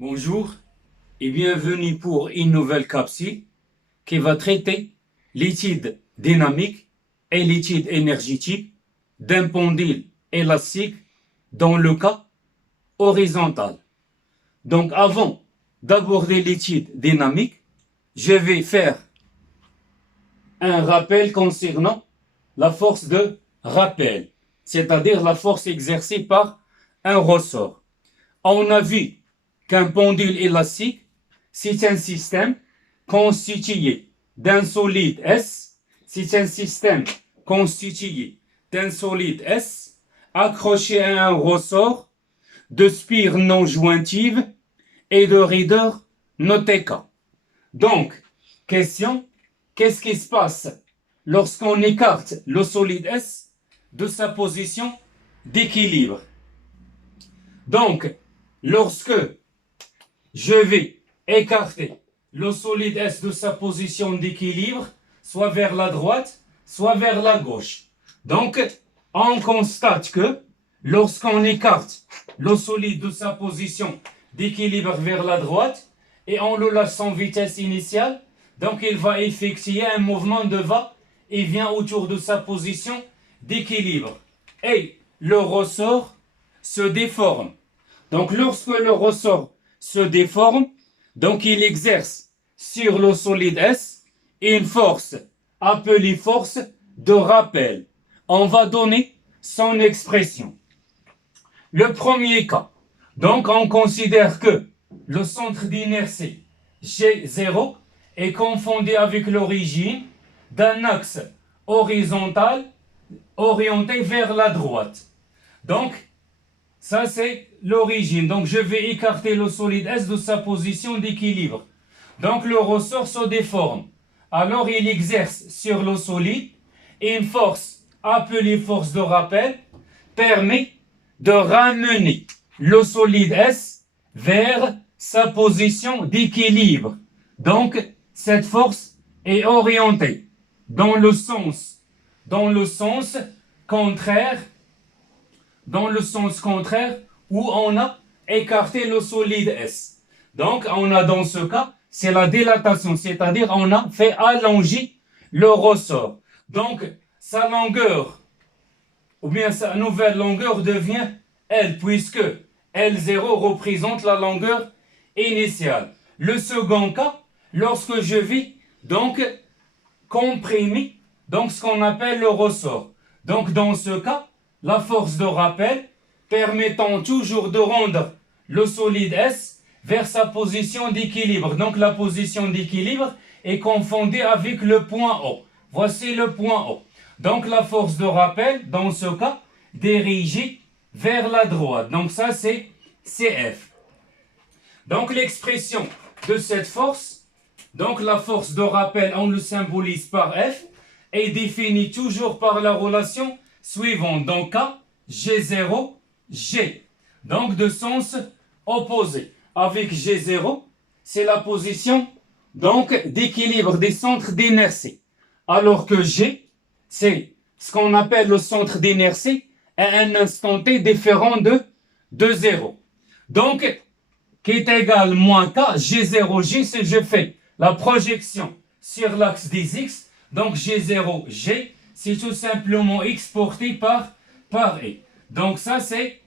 Bonjour et bienvenue pour une nouvelle capsule qui va traiter l'étude dynamique et l'étude énergétique d'un pendule élastique dans le cas horizontal. Donc avant d'aborder l'étude dynamique, je vais faire un rappel concernant la force de rappel, c'est-à-dire la force exercée par un ressort. On a vu qu'un pendule élastique, c'est un système constitué d'un solide S, accroché à un ressort de spire non jointive et de raideur non TK. Donc, question, qu'est-ce qui se passe lorsqu'on écarte le solide S de sa position d'équilibre? Donc, lorsque je vais écarter le solide S de sa position d'équilibre, soit vers la droite, soit vers la gauche. Donc, on constate que lorsqu'on écarte le solide de sa position d'équilibre vers la droite et on le lâche sans vitesse initiale, donc il va effectuer un mouvement de va-et-vient autour de sa position d'équilibre. Et le ressort se déforme. Donc lorsque le ressort se déforme, donc il exerce sur le solide S une force appelée force de rappel. On va donner son expression. Le premier cas, donc on considère que le centre d'inertie G0 est confondu avec l'origine d'un axe horizontal orienté vers la droite. Donc, ça c'est l'origine. Donc, je vais écarter le solide S de sa position d'équilibre. Donc, le ressort se déforme. Alors, il exerce sur le solide une force appelée force de rappel permet de ramener le solide S vers sa position d'équilibre. Donc, cette force est orientée dans le sens contraire, où on a écarté le solide S. Donc, on a dans ce cas, c'est la dilatation, c'est-à-dire on a fait allonger le ressort. Donc, sa longueur, ou bien sa nouvelle longueur devient L, puisque L0 représente la longueur initiale. Le second cas, lorsque je vais donc comprimer donc ce qu'on appelle le ressort. Donc dans ce cas, la force de rappel permettant toujours de rendre le solide S vers sa position d'équilibre. Donc la position d'équilibre est confondue avec le point O. Voici le point O. Donc la force de rappel, dans ce cas, dirigée vers la droite. Donc ça c'est CF. Donc l'expression de cette force, donc la force de rappel, on le symbolise par F, est définie toujours par la relation suivante. Donc K, G0, G. Donc de sens opposé. Avec G0, c'est la position donc d'équilibre des centres d'inertie. Alors que G, c'est ce qu'on appelle le centre d'inertie à un instant T différent de 0. Donc, qui est égal moins K, G0G, c'est je fais la projection sur l'axe des X. Donc, G0G, c'est tout simplement X porté par E. Donc, ça, c'est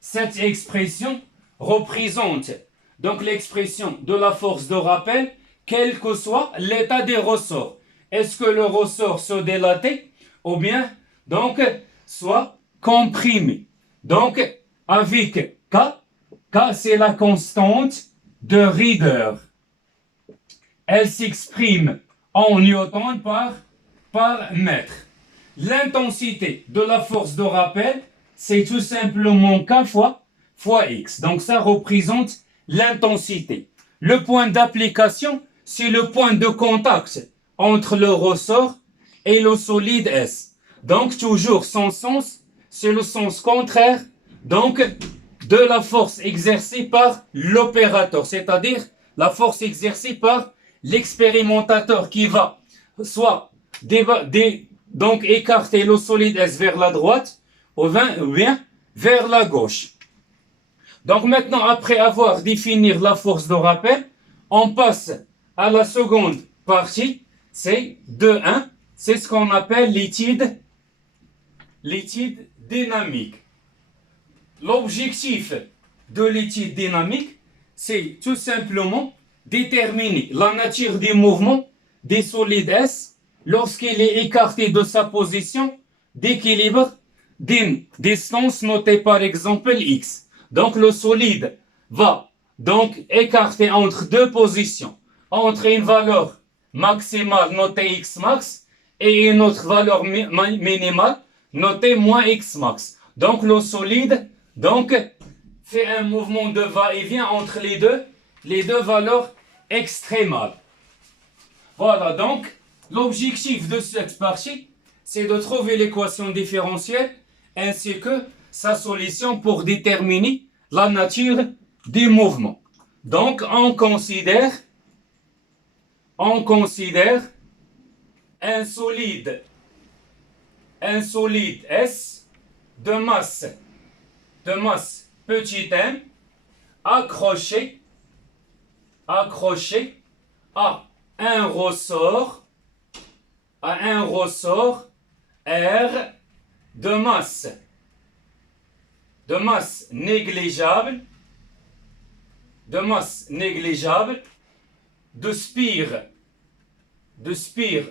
cette expression représente donc l'expression de la force de rappel, quel que soit l'état des ressorts. Est-ce que le ressort se dilaté ou bien donc soit comprimé. Donc avec K, K c'est la constante de raideur. Elle s'exprime en newton par mètre. L'intensité de la force de rappel, c'est tout simplement K fois X. Donc ça représente l'intensité. Le point d'application, c'est le point de contact entre le ressort et le solide S. Donc toujours son sens, c'est le sens contraire donc de la force exercée par l'opérateur, c'est-à-dire la force exercée par l'expérimentateur qui va soit donc écarter le solide S vers la droite ou bien vers la gauche. Donc maintenant, après avoir défini la force de rappel, on passe à la seconde partie, c'est 2.1, c'est ce qu'on appelle l'étude dynamique. L'objectif de l'étude dynamique, c'est tout simplement déterminer la nature des mouvements des solides S lorsqu'il est écarté de sa position d'équilibre d'une distance notée par exemple X. Donc le solide va donc écarter entre deux positions, entre une valeur maximale notée X max et une autre valeur minimale notée moins X max. Donc le solide fait un mouvement de va-et-vient entre les deux valeurs extrémales. Voilà, donc l'objectif de cette partie, c'est de trouver l'équation différentielle ainsi que sa solution pour déterminer la nature du mouvement. Donc on considère un solide S de masse petit m accroché à un ressort R de masse négligeable de spire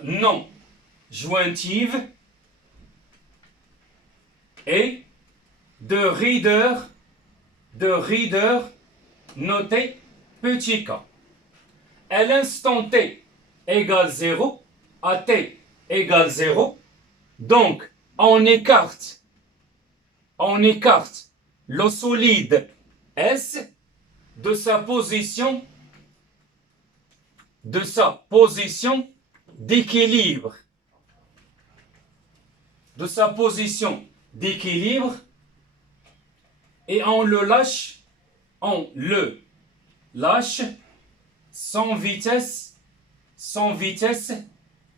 non jointive et de raideur notée petit k. À l'instant t égale 0, à t égale 0, donc on écarte le solide S de sa position d'équilibre. Et on le lâche sans vitesse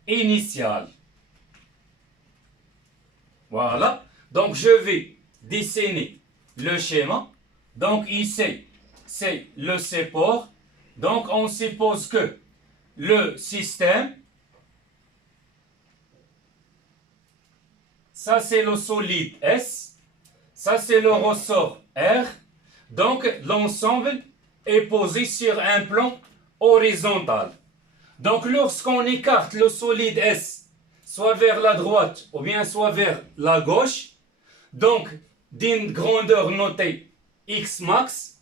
initiale. Voilà. Donc je vais dessiner le schéma. Donc ici, c'est le support. Donc on suppose que le système, ça c'est le solide S, ça c'est le ressort R. Donc l'ensemble est posé sur un plan horizontal. Donc lorsqu'on écarte le solide S, soit vers la droite ou bien soit vers la gauche, donc d'une grandeur notée X max,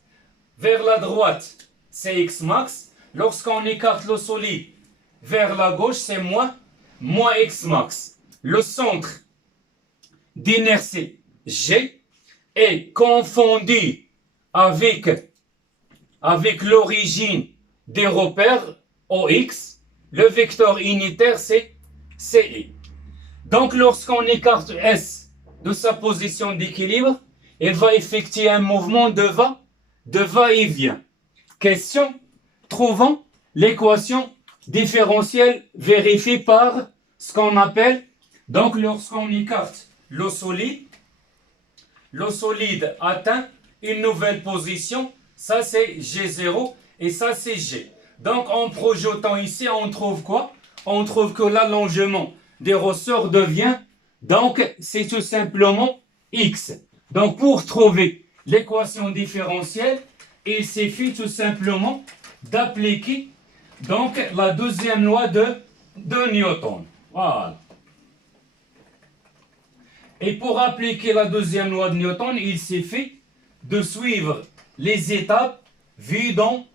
vers la droite c'est X max, lorsqu'on écarte le solide vers la gauche c'est moins X max. Le centre d'inertie G est confondu avec l'origine des repères OX, le vecteur unitaire c'est CI. Donc lorsqu'on écarte S de sa position d'équilibre, il va effectuer un mouvement de va-et-vient. Question, trouvons l'équation différentielle vérifiée par ce qu'on appelle, donc lorsqu'on écarte le solide atteint une nouvelle position, ça c'est G0 et ça c'est G. Donc en projetant ici, on trouve quoi? On trouve que l'allongement des ressorts devient, donc c'est tout simplement X. Donc pour trouver l'équation différentielle, il suffit tout simplement d'appliquer donc la deuxième loi de Newton. Voilà. Et pour appliquer la deuxième loi de Newton, il suffit de suivre les étapes vues dans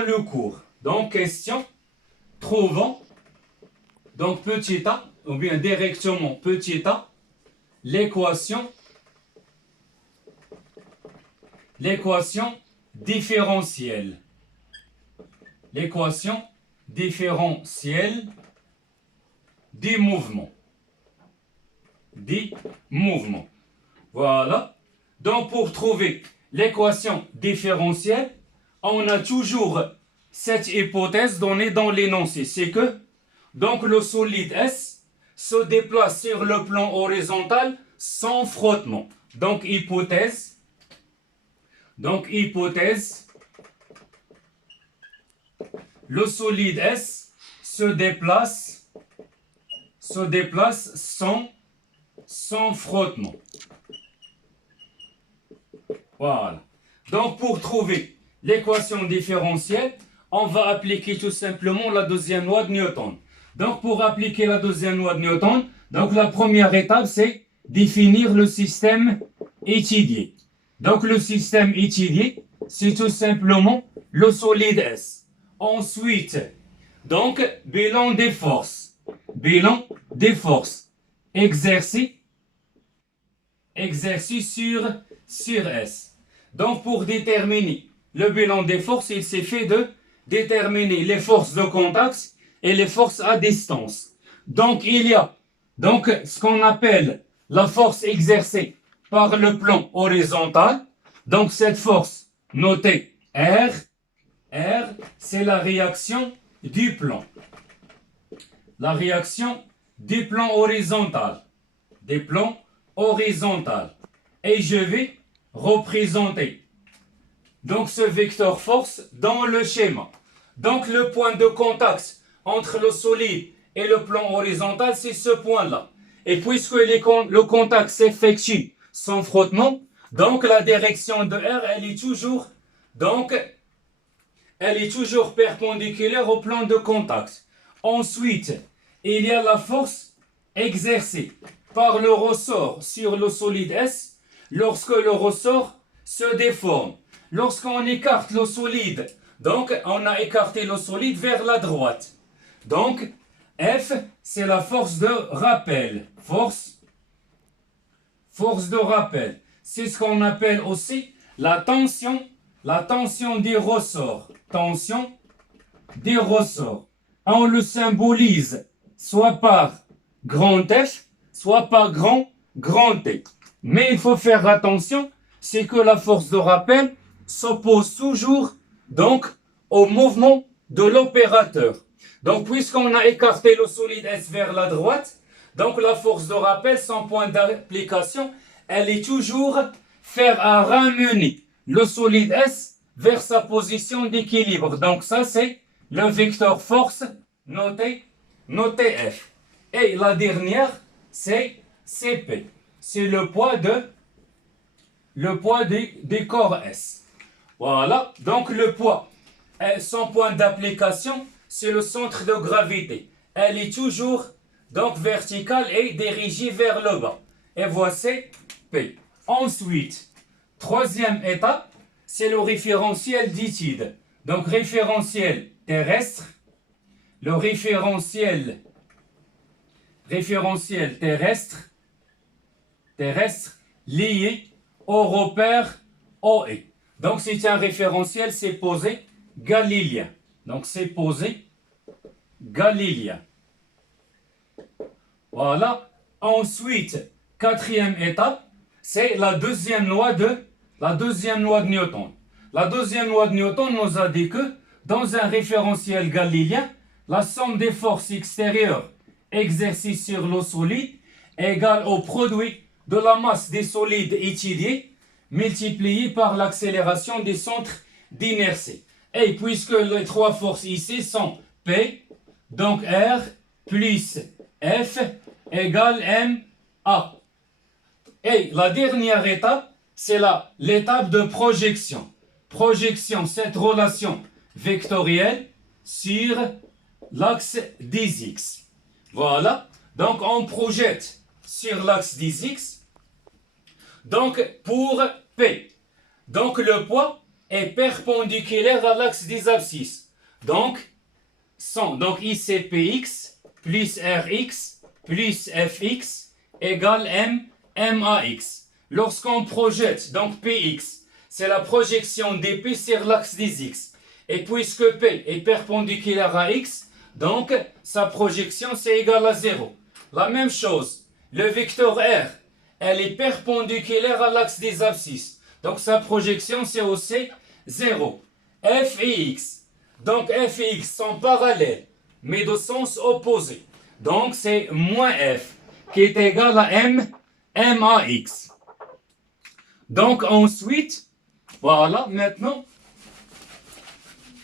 le cours. Donc question, trouvons donc petit a, ou bien directement petit a, l'équation différentielle. L'équation différentielle des mouvements. Voilà. Donc pour trouver l'équation différentielle, on a toujours cette hypothèse donnée dans l'énoncé. C'est que donc le solide S se déplace sur le plan horizontal sans frottement. Donc hypothèse Donc, hypothèse, le solide S se déplace sans frottement. Voilà. Donc, pour trouver l'équation différentielle, on va appliquer tout simplement la deuxième loi de Newton. Donc, pour appliquer la deuxième loi de Newton, donc la première étape, c'est définir le système étudié. Donc, le système étudié, c'est tout simplement le solide S. Ensuite, donc, bilan des forces. Bilan des forces exercées sur S. Donc, pour déterminer le bilan des forces, il s'est fait de déterminer les forces de contact et les forces à distance. Donc, il y a donc ce qu'on appelle la force exercée par le plan horizontal. Donc, cette force notée R, c'est la réaction du plan. La réaction du plan horizontal. Des plans horizontal. Et je vais représenter donc ce vecteur force dans le schéma. Donc le point de contact entre le solide et le plan horizontal, c'est ce point-là. Et puisque le contact s'effectue sans frottement, donc la direction de R, elle est toujours perpendiculaire au plan de contact. Ensuite, il y a la force exercée par le ressort sur le solide S lorsque le ressort se déforme. Lorsqu'on écarte le solide, donc on a écarté le solide vers la droite. Donc, F, c'est la force de rappel. Force de rappel. C'est ce qu'on appelle aussi la tension des ressorts. Tension des ressorts. On le symbolise soit par grand F, soit par grand T. Mais il faut faire attention, c'est que la force de rappel s'oppose toujours donc au mouvement de l'opérateur. Donc, puisqu'on a écarté le solide S vers la droite, donc la force de rappel, son point d'application, elle est toujours faire à ramener le solide S vers sa position d'équilibre. Donc, ça, c'est le vecteur force noté F. Et la dernière, c'est CP. C'est le poids des corps S. Voilà. Donc, le poids, son point d'application, c'est le centre de gravité. Elle est toujours donc verticale et dirigée vers le bas. Et voici P. Ensuite, troisième étape, c'est le référentiel d'étude. Donc, référentiel terrestre, le référentiel terrestre lié au repère OE. Donc, c'est un référentiel, c'est posé galiléen. Donc, c'est posé galiléen. Voilà. Ensuite, quatrième étape, c'est la deuxième loi de Newton. La deuxième loi de Newton nous a dit que dans un référentiel galiléen, la somme des forces extérieures exercées sur le solide est égale au produit de la masse des solides étudiés multiplié par l'accélération des centres d'inertie. Et puisque les trois forces ici sont P, donc R plus F égale MA. Et la dernière étape, c'est l'étape de projection. Projection, cette relation vectorielle sur l'axe des X. Voilà. Donc, on projette sur l'axe des X. Donc, pour P. Donc, le poids est perpendiculaire à l'axe des abscisses. Donc, ICPX plus RX plus FX égale MAX. Lorsqu'on projette, donc PX, c'est la projection d'P sur l'axe des X. Et puisque P est perpendiculaire à X, donc sa projection c'est égal à 0. La même chose, le vecteur R, elle est perpendiculaire à l'axe des abscisses. Donc sa projection c'est aussi 0. F et X. Donc F et X sont parallèles, mais de sens opposé. Donc c'est moins F, qui est égal à MAX. Donc ensuite, Voilà, maintenant,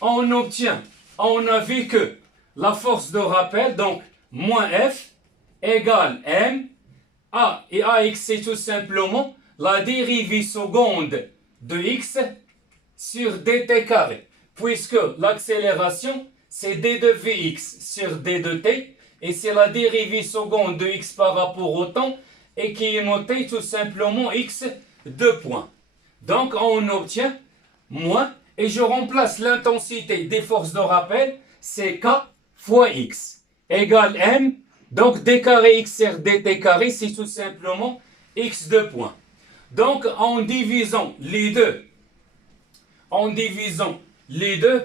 on obtient, on a vu que la force de rappel, donc moins F, égale M. A et AX, c'est tout simplement la dérivée seconde de X sur dt carré. Puisque l'accélération, c'est d de Vx sur d de t. Et c'est la dérivée seconde de X par rapport au temps. Et qui est notée tout simplement X 2 points. Donc on obtient moins. Et je remplace l'intensité des forces de rappel. C'est K fois X égale M. Donc, d carré x sur dt carré, c'est tout simplement x 2 points. Donc, en divisant les deux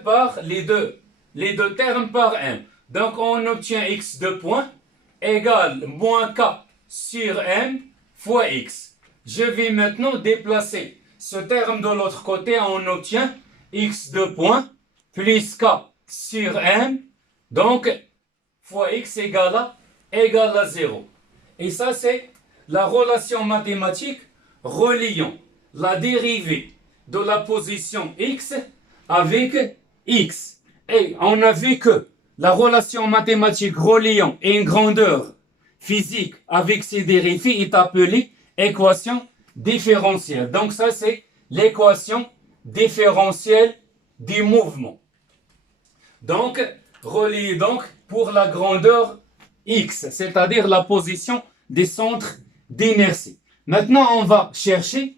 par les deux termes par m. Donc, on obtient x 2 points égale moins k sur m fois x. Je vais maintenant déplacer ce terme de l'autre côté. On obtient x 2 points plus k sur m. Donc, fois x égale à 0. Et ça, c'est la relation mathématique reliant la dérivée de la position x avec x. Et on a vu que la relation mathématique reliant une grandeur physique avec ses dérivées est appelée équation différentielle. Donc ça, c'est l'équation différentielle du mouvement. Donc, relié donc pour la grandeur x, c'est-à-dire la position des centres d'inertie. Maintenant, on va chercher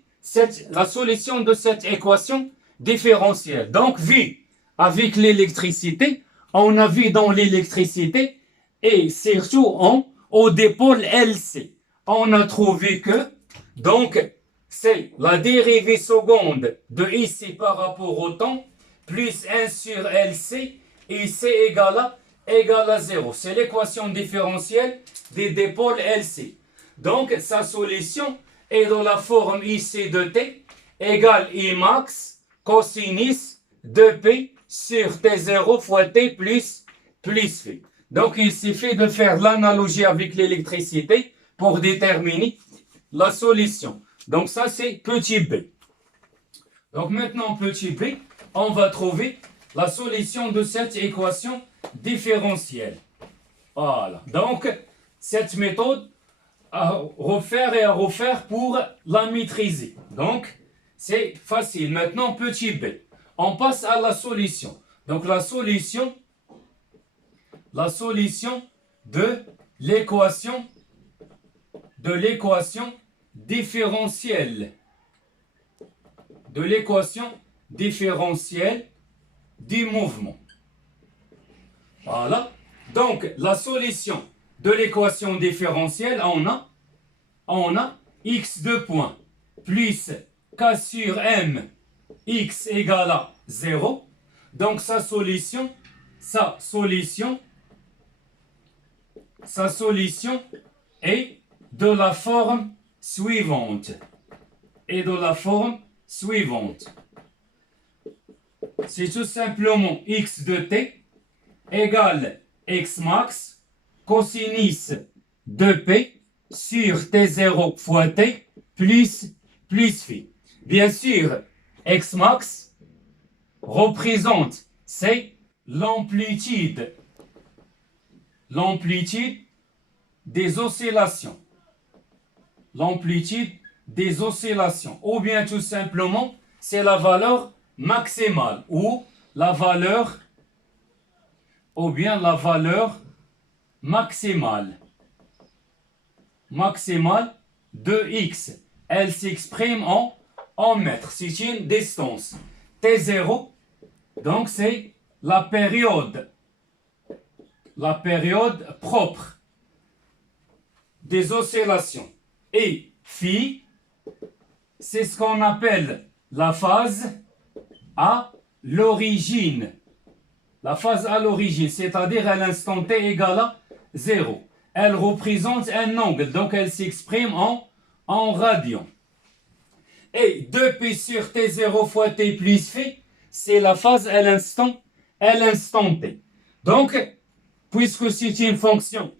la solution de cette équation différentielle. Donc, vu avec l'électricité, on a vu dans l'électricité et surtout au dipôle LC. On a trouvé que, donc, c'est la dérivée seconde de ici par rapport au temps, plus 1 sur LC, et C égale à 0. C'est l'équation différentielle des dipôles LC. Donc, sa solution est dans la forme IC de T égale I max cosinus de P sur T0 fois T plus phi. Donc, il suffit de faire l'analogie avec l'électricité pour déterminer la solution. Donc, ça, c'est petit b. Donc, maintenant, petit b, on va trouver la solution de cette équation différentielle. Voilà. Donc, cette méthode à refaire pour la maîtriser. Donc, c'est facile. Maintenant, petit b. On passe à la solution. Donc, la solution de l'équation différentielle. De l'équation différentielle du mouvement. Voilà. Donc, la solution de l'équation différentielle, on a x 2 points plus k sur m x égale à 0. Donc, sa solution est de la forme suivante. C'est tout simplement x de t égale x max cosinus de p sur t0 fois t plus phi. Bien sûr, x max représente, c'est l'amplitude des oscillations. Ou bien tout simplement, c'est la valeur maximale ou la valeur maximale de x. Elle s'exprime en mètres. C'est une distance. T0, donc c'est la période propre des oscillations. Et phi, c'est ce qu'on appelle la phase à l'origine. C'est-à-dire à l'instant t égale à 0. Elle représente un angle, donc elle s'exprime en radians. Et 2p sur t0 fois t plus phi, c'est la phase à l'instant t. Donc, puisque c'est une fonction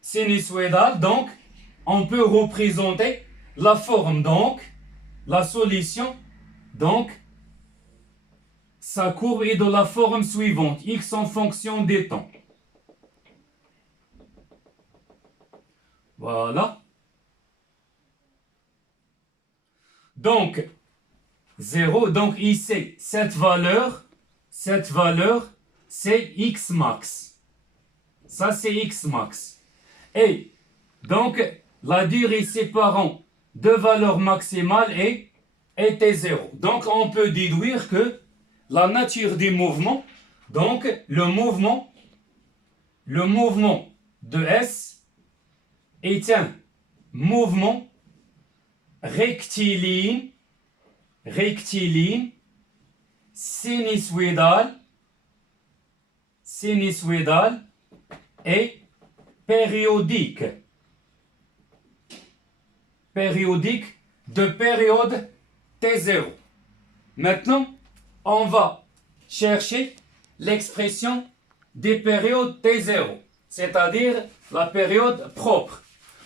sinusoïdale, donc, on peut représenter la forme, donc, la solution Donc, sa courbe est de la forme suivante, x en fonction des temps. Voilà. Donc, 0, donc ici, cette valeur, c'est x max. Ça, c'est x max. Et, donc, la durée séparant deux valeurs maximales était 0. Donc, on peut déduire que la nature du mouvement, donc, le mouvement de S est un mouvement rectiligne, sinusoïdal et périodique de période T0. Maintenant, on va chercher l'expression des périodes T0, c'est-à-dire la période propre.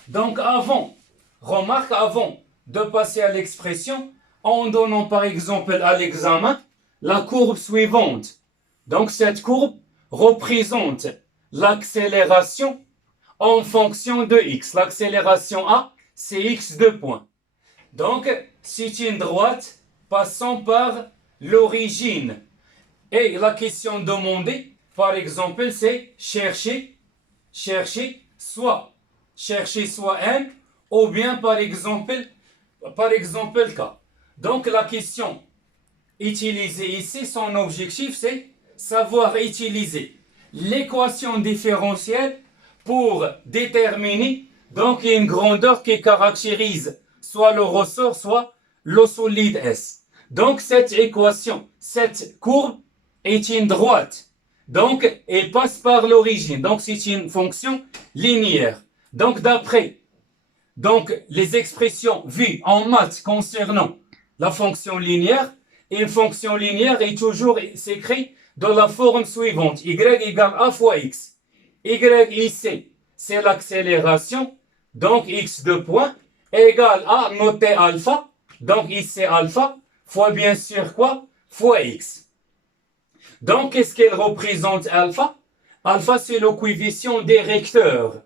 Donc avant de passer à l'expression, en donnant par exemple à l'examen la courbe suivante. Donc cette courbe représente l'accélération en fonction de x. L'accélération A, c'est x de point. Donc c'est une droite passant par l'origine. Et la question demandée, par exemple, c'est chercher soit m ou bien par exemple k. Donc la question utilisée ici, son objectif c'est savoir utiliser l'équation différentielle pour déterminer donc une grandeur qui caractérise soit le ressort, soit le solide S. Donc cette équation, cette courbe est une droite. Donc elle passe par l'origine. Donc c'est une fonction linéaire. Donc d'après les expressions vues en maths concernant la fonction linéaire, une fonction linéaire est toujours s'écrit de la forme suivante, y égale a fois x. Y ici, c'est l'accélération, donc x de point, égale a noté alpha, donc ici alpha, fois bien sûr quoi? Fois x. Donc qu'est-ce qu'elle représente alpha? Alpha, c'est le coefficient directeur.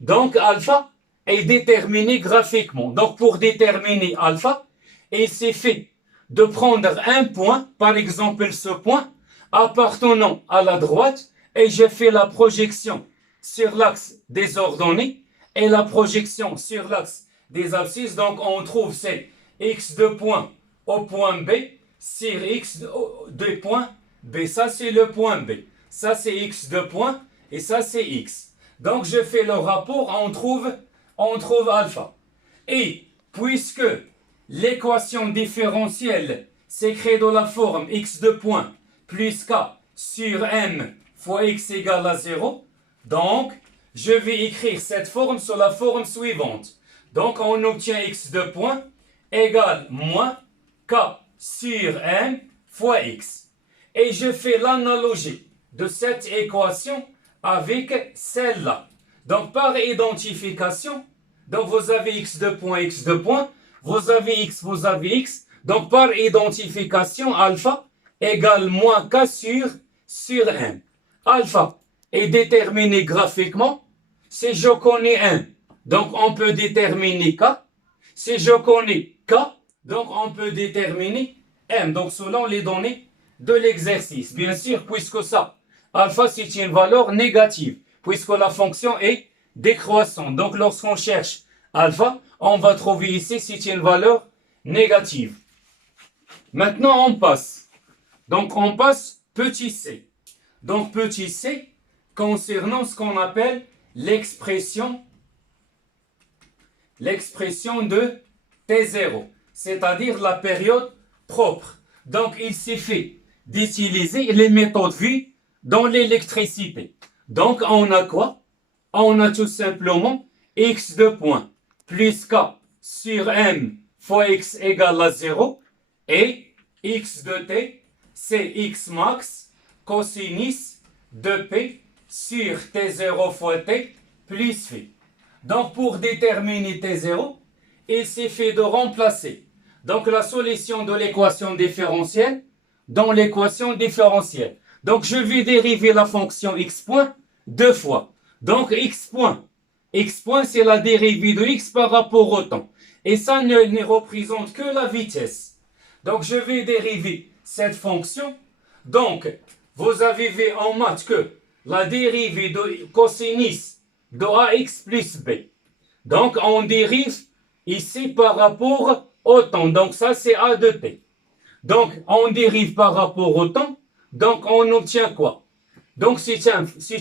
Donc alpha est déterminé graphiquement. Donc pour déterminer alpha, il suffit de prendre un point, par exemple ce point, appartenant à la droite, et je fais la projection sur l'axe des ordonnées et la projection sur l'axe des abscisses. Donc on trouve c'est x de point au point B sur x de point B. Ça c'est le point B. Ça c'est x de point et ça c'est x. Donc je fais le rapport, on trouve alpha. Et puisque l'équation différentielle s'écrit de la forme x de point plus k sur m fois x égale à 0, donc je vais écrire cette forme sur la forme suivante. Donc on obtient x de point égale moins k sur m fois x. Et je fais l'analogie de cette équation avec celle-là. Donc par identification, donc vous avez x de point, vous avez x. Donc par identification, alpha égale moins k sur m. Alpha est déterminé graphiquement si je connais m. Donc on peut déterminer k. Si je connais k, donc on peut déterminer m. Donc selon les données de l'exercice. Bien sûr, puisque ça, alpha c'est une valeur négative, puisque la fonction est décroissante. Donc lorsqu'on cherche alpha, on va trouver ici c'est une valeur négative. Maintenant on passe. Donc on passe petit c. Donc petit c concernant ce qu'on appelle l'expression de T0, c'est-à-dire la période propre. Donc il suffit d'utiliser les méthodes vues dans l'électricité. Donc on a quoi? On a tout simplement x de point plus k sur m fois x égale à 0 et x de t, c'est x max cosinus de p sur t0 fois t plus phi. Donc pour déterminer t0, il suffit de remplacer Donc, la solution de l'équation différentielle dans l'équation différentielle. Donc, je vais dériver la fonction x point deux fois. Donc, x point, c'est la dérivée de x par rapport au temps. Et ça ne représente que la vitesse. Donc, je vais dériver cette fonction. Donc, vous avez vu en maths que la dérivée de cosinus de ax plus b. Donc, on dérive ici par rapport au temps. Donc, ça, c'est a de t. Donc, on dérive par rapport au temps. Donc, on obtient quoi? Donc, c'est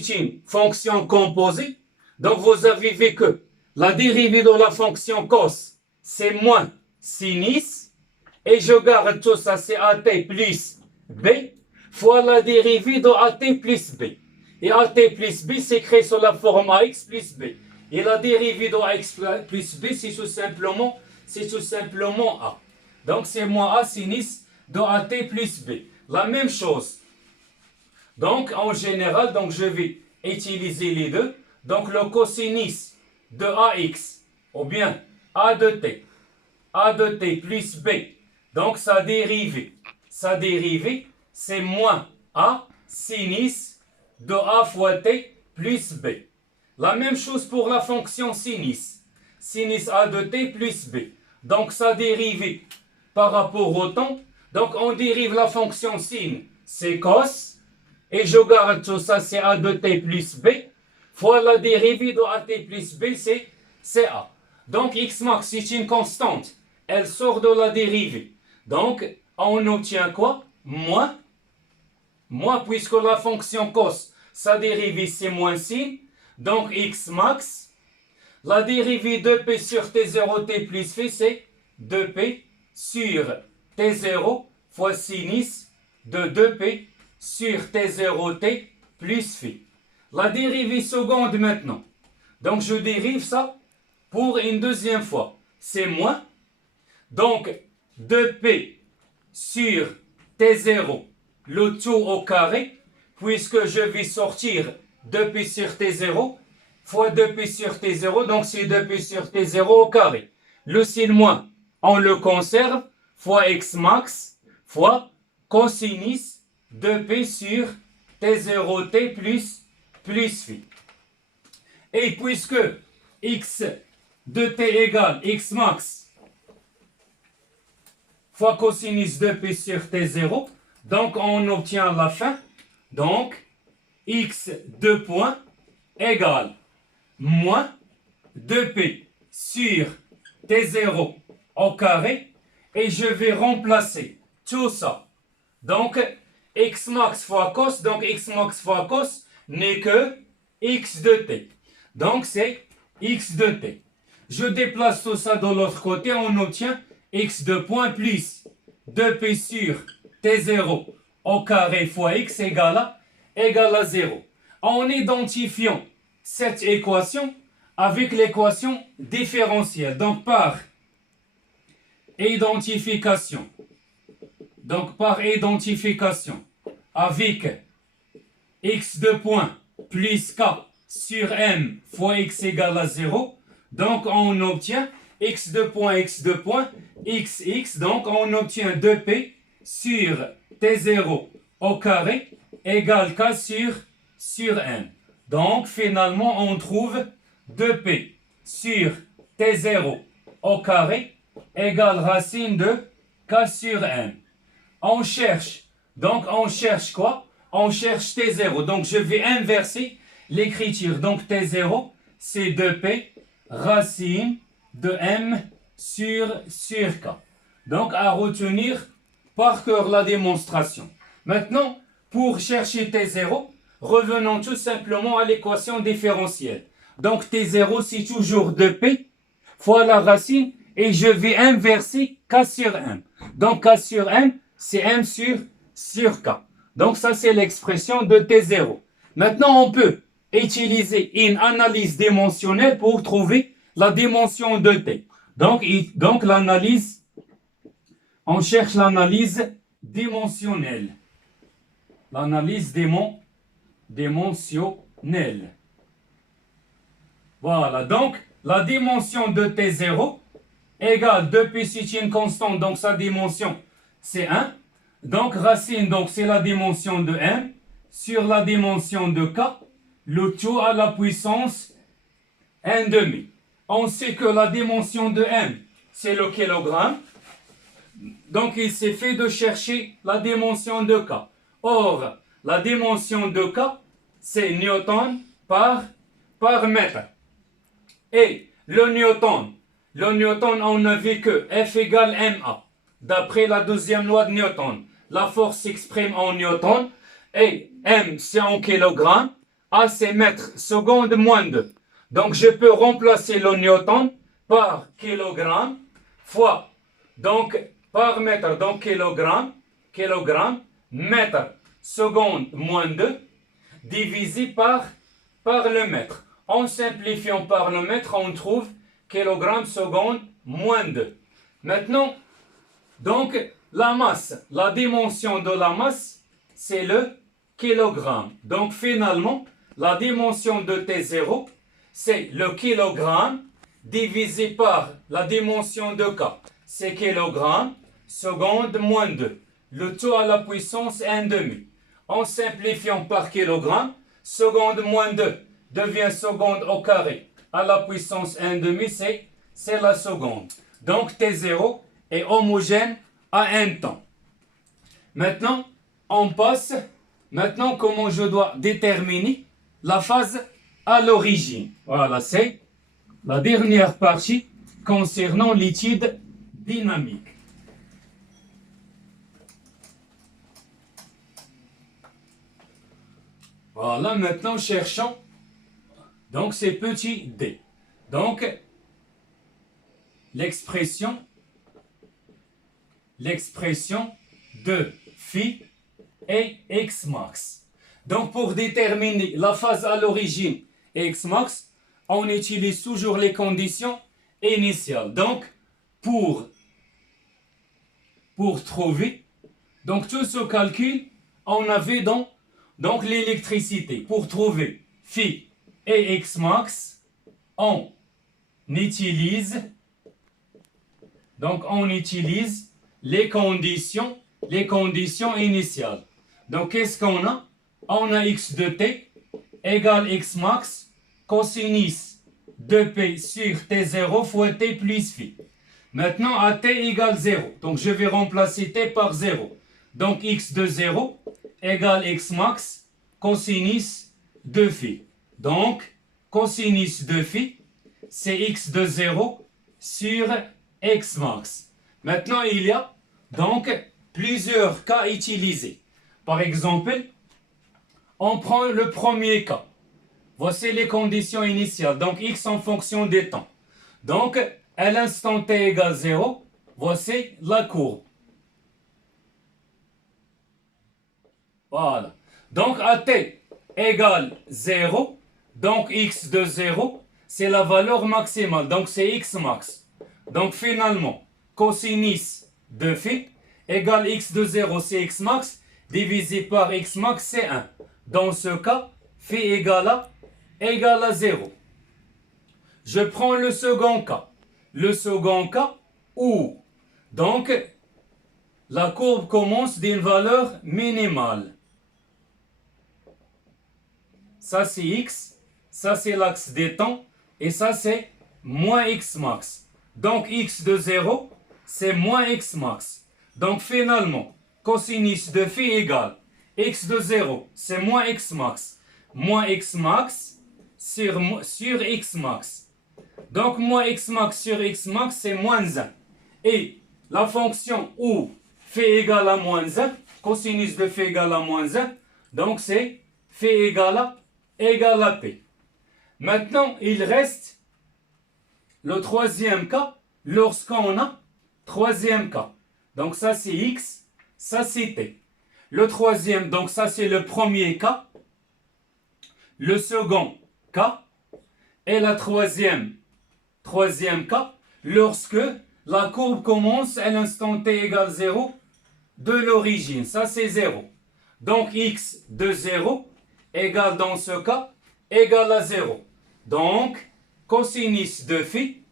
une fonction composée. Donc, vous avez vu que la dérivée de la fonction cos, c'est moins sinus. Et je garde tout ça, c'est at plus b, fois la dérivée de at plus b. Et at plus b s'écrit sous la forme ax plus b. Et la dérivée de ax plus b, c'est tout simplement a. Donc, c'est moins a sinus de at plus b. La même chose. Donc, en général, donc je vais utiliser les deux. Donc, le cosinus de ax, ou bien a de t plus b. Donc, sa dérivée, c'est moins a sinus de a fois t plus b. La même chose pour la fonction sinus. Sinus a de t plus b. Donc, sa dérivée par rapport au temps. Donc, on dérive la fonction sin, c'est cos. Et je garde tout ça, c'est a de t plus b. Fois la dérivée de a t plus b, c'est a. Donc, x max, c'est une constante. Elle sort de la dérivée. Donc, on obtient quoi? Moins, puisque la fonction cos, sa dérivée, c'est moins sin. Donc, x max. La dérivée de p sur t0 t plus phi, c'est 2p sur t0 fois sinus de 2p sur t0 t plus phi. La dérivée seconde maintenant. Donc, je dérive ça pour une deuxième fois. C'est moins. Donc, 2p sur t0, le tout au carré, puisque je vais sortir 2p sur t0 fois 2p sur t0, donc c'est 2p sur t0 au carré. Le signe moins, on le conserve, fois x max, fois cosinus 2p sur t0 t plus phi. Et puisque x de t égale x max fois cosinus 2p sur t0, donc on obtient la fin. Donc, x de point égale moins 2p sur t0 au carré. Et je vais remplacer tout ça. Donc, x max fois cos, donc x max fois cos n'est que x de t. Donc, c'est x de t. Je déplace tout ça de l'autre côté, on obtient x de point plus 2p sur t0 au carré fois x égale à 0. En identifiant cette équation avec l'équation différentielle, donc par identification, avec x de point plus k sur m fois x égale à 0, donc on obtient x de point, xx, donc on obtient 2p sur t0 au carré égale k sur m. Donc finalement on trouve 2p sur t0 au carré égale racine de k sur m. On cherche quoi? On cherche t0. Donc je vais inverser l'écriture. Donc t0 c'est 2p racine de m sur k. Donc à retenir par cœur la démonstration. Maintenant, pour chercher t0, revenons tout simplement à l'équation différentielle. Donc t0 c'est toujours 2p fois la racine et je vais inverser k sur m. Donc k sur m c'est m sur k. Donc ça c'est l'expression de t0. Maintenant on peut utiliser une analyse dimensionnelle pour trouver la dimension de t. Donc l'analyse, on cherche l'analyse dimensionnelle. L'analyse dimensionnelle. Voilà, donc la dimension de t0, égale 2pi, c'est une constante, donc sa dimension, c'est 1. Donc, racine, donc c'est la dimension de m sur la dimension de k, le tout à la puissance 1,5. On sait que la dimension de m, c'est le kilogramme. Donc, il s'est fait de chercher la dimension de k. Or, la dimension de k, c'est newton par mètre. Et le newton, on a vu que F égale ma. D'après la deuxième loi de Newton, la force s'exprime en newton. Et m, c'est en kilogrammes. A, c'est mètre seconde moins 2. Donc, je peux remplacer le newton par kilogramme fois, donc, par mètre, donc kilogramme, mètre seconde moins 2, divisé par le mètre. En simplifiant par le mètre, on trouve kilogramme seconde moins 2. Maintenant, donc, la masse, la dimension de la masse, c'est le kilogramme. Donc, finalement, la dimension de T0, c'est le kilogramme divisé par la dimension de K. C'est kilogramme seconde moins 2. Le tout à la puissance 1,5. En simplifiant par kilogramme, seconde moins 2 devient seconde au carré à la puissance 1,5, c'est la seconde. Donc T0 est homogène à un temps. Maintenant, on passe, comment je dois déterminer la phase à l'origine. Voilà, c'est la dernière partie concernant l'étude dynamique. Voilà, maintenant cherchons donc ces petits d. Donc, l'expression de phi et x max. Donc, pour déterminer la phase à l'origine et x max, on utilise toujours les conditions initiales. Donc, pour trouver, donc tout ce calcul, on avait donc l'électricité. Pour trouver phi et x max, on utilise les conditions initiales. Donc, qu'est-ce qu'on a? On a x de t égale x max cosinus de p sur t0 fois t plus phi. Maintenant, à t égale 0. Donc, je vais remplacer t par 0. Donc, x de 0 égale x max cosinus de phi. Donc, cosinus de phi, c'est x de 0 sur x max. Maintenant, il y a donc plusieurs cas utilisés. Par exemple, on prend le premier cas. Voici les conditions initiales. Donc, x en fonction des temps. Donc, à l'instant t égale 0, voici la courbe. Voilà. Donc, à t égale 0, donc x de 0, c'est la valeur maximale. Donc, c'est x max. Donc, finalement, cosinus de phi égale x de 0, c'est x max, divisé par x max, c'est 1. Dans ce cas, phi égale à 0. Je prends le second cas. Le second cas où, donc, la courbe commence d'une valeur minimale. Ça, c'est x. Ça, c'est l'axe des temps. Et ça, c'est moins x max. Donc, x de 0, c'est moins x max. Donc, finalement, cosinus de phi égale x de 0, c'est moins x max. Moins x max sur x max. Donc, moins x max sur x max, c'est moins 1. Et la fonction où phi égale à moins 1, cosinus de phi égale à moins 1, donc c'est phi égale à p. Maintenant, il reste le troisième cas, lorsqu'on a troisième cas. Donc ça c'est x, ça c'est t. Le troisième, donc ça c'est le premier cas. Le second cas. Et la troisième cas, lorsque la courbe commence à l'instant t égale 0 de l'origine. Ça c'est 0. Donc x de 0 égale dans ce cas égale à 0. Donc, cosinus de phi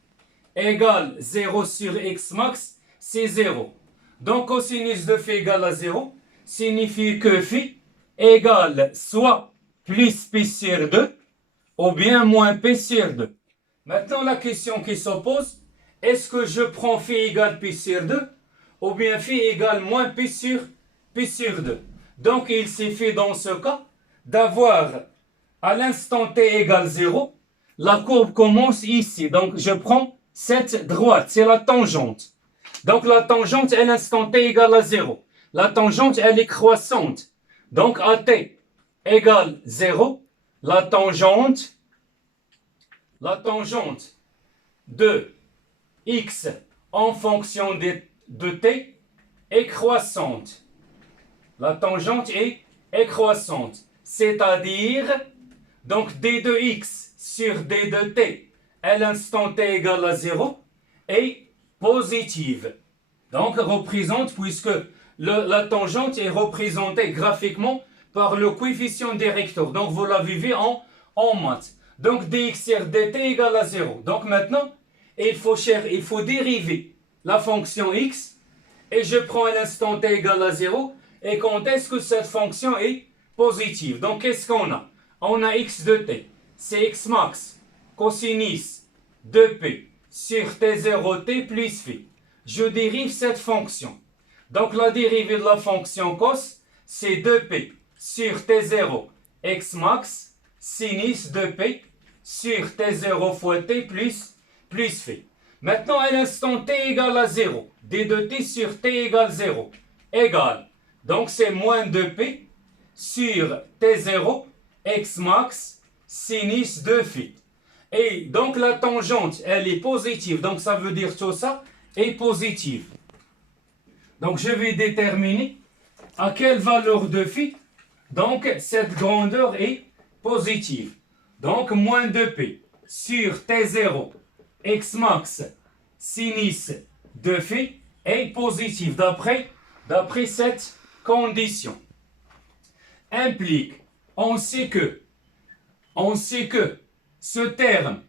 égale 0 sur x max, c'est 0. Donc cosinus de phi égale à 0 signifie que phi égale soit plus p sur 2 ou bien moins p sur 2. Maintenant, la question qui s'oppose, est-ce que je prends phi égale p sur 2 ou bien phi égale moins p sur 2? Donc, il suffit dans ce cas d'avoir à l'instant t égale 0, la courbe commence ici. Donc, je prends cette droite, c'est la tangente. Donc, la tangente à l'instant t égale à 0. La tangente, elle est croissante. Donc, à t égale 0, la tangente de x en fonction de t est croissante. La tangente est croissante. C'est-à-dire, donc d de x sur d de t à l'instant t égale à 0 est positive. Donc, représente, puisque la tangente est représentée graphiquement par le coefficient directeur. Donc, vous la vivez en maths. Donc, dx sur dt égale à 0. Donc, maintenant, il faut dériver la fonction x et je prends à l'instant t égale à 0. Et quand est-ce que cette fonction est positive? Donc, qu'est-ce qu'on a? On a x de t. C'est x max cosinus de p sur t0t plus phi. Je dérive cette fonction. Donc, la dérivée de la fonction cos, c'est 2p sur t0 x max sinus de p sur t0 fois t plus phi. Maintenant, à l'instant t égale à 0, d de t sur t égale 0 égale. Donc, c'est moins 2p sur t0 x max sinus de phi. Et donc, la tangente, elle est positive. Donc, ça veut dire tout ça est positive. Donc, je vais déterminer à quelle valeur de phi, donc, cette grandeur est positive. Donc, moins 2p sur t0 x max sinus de phi est positive d'après cette condition. Implique, on sait que ce terme,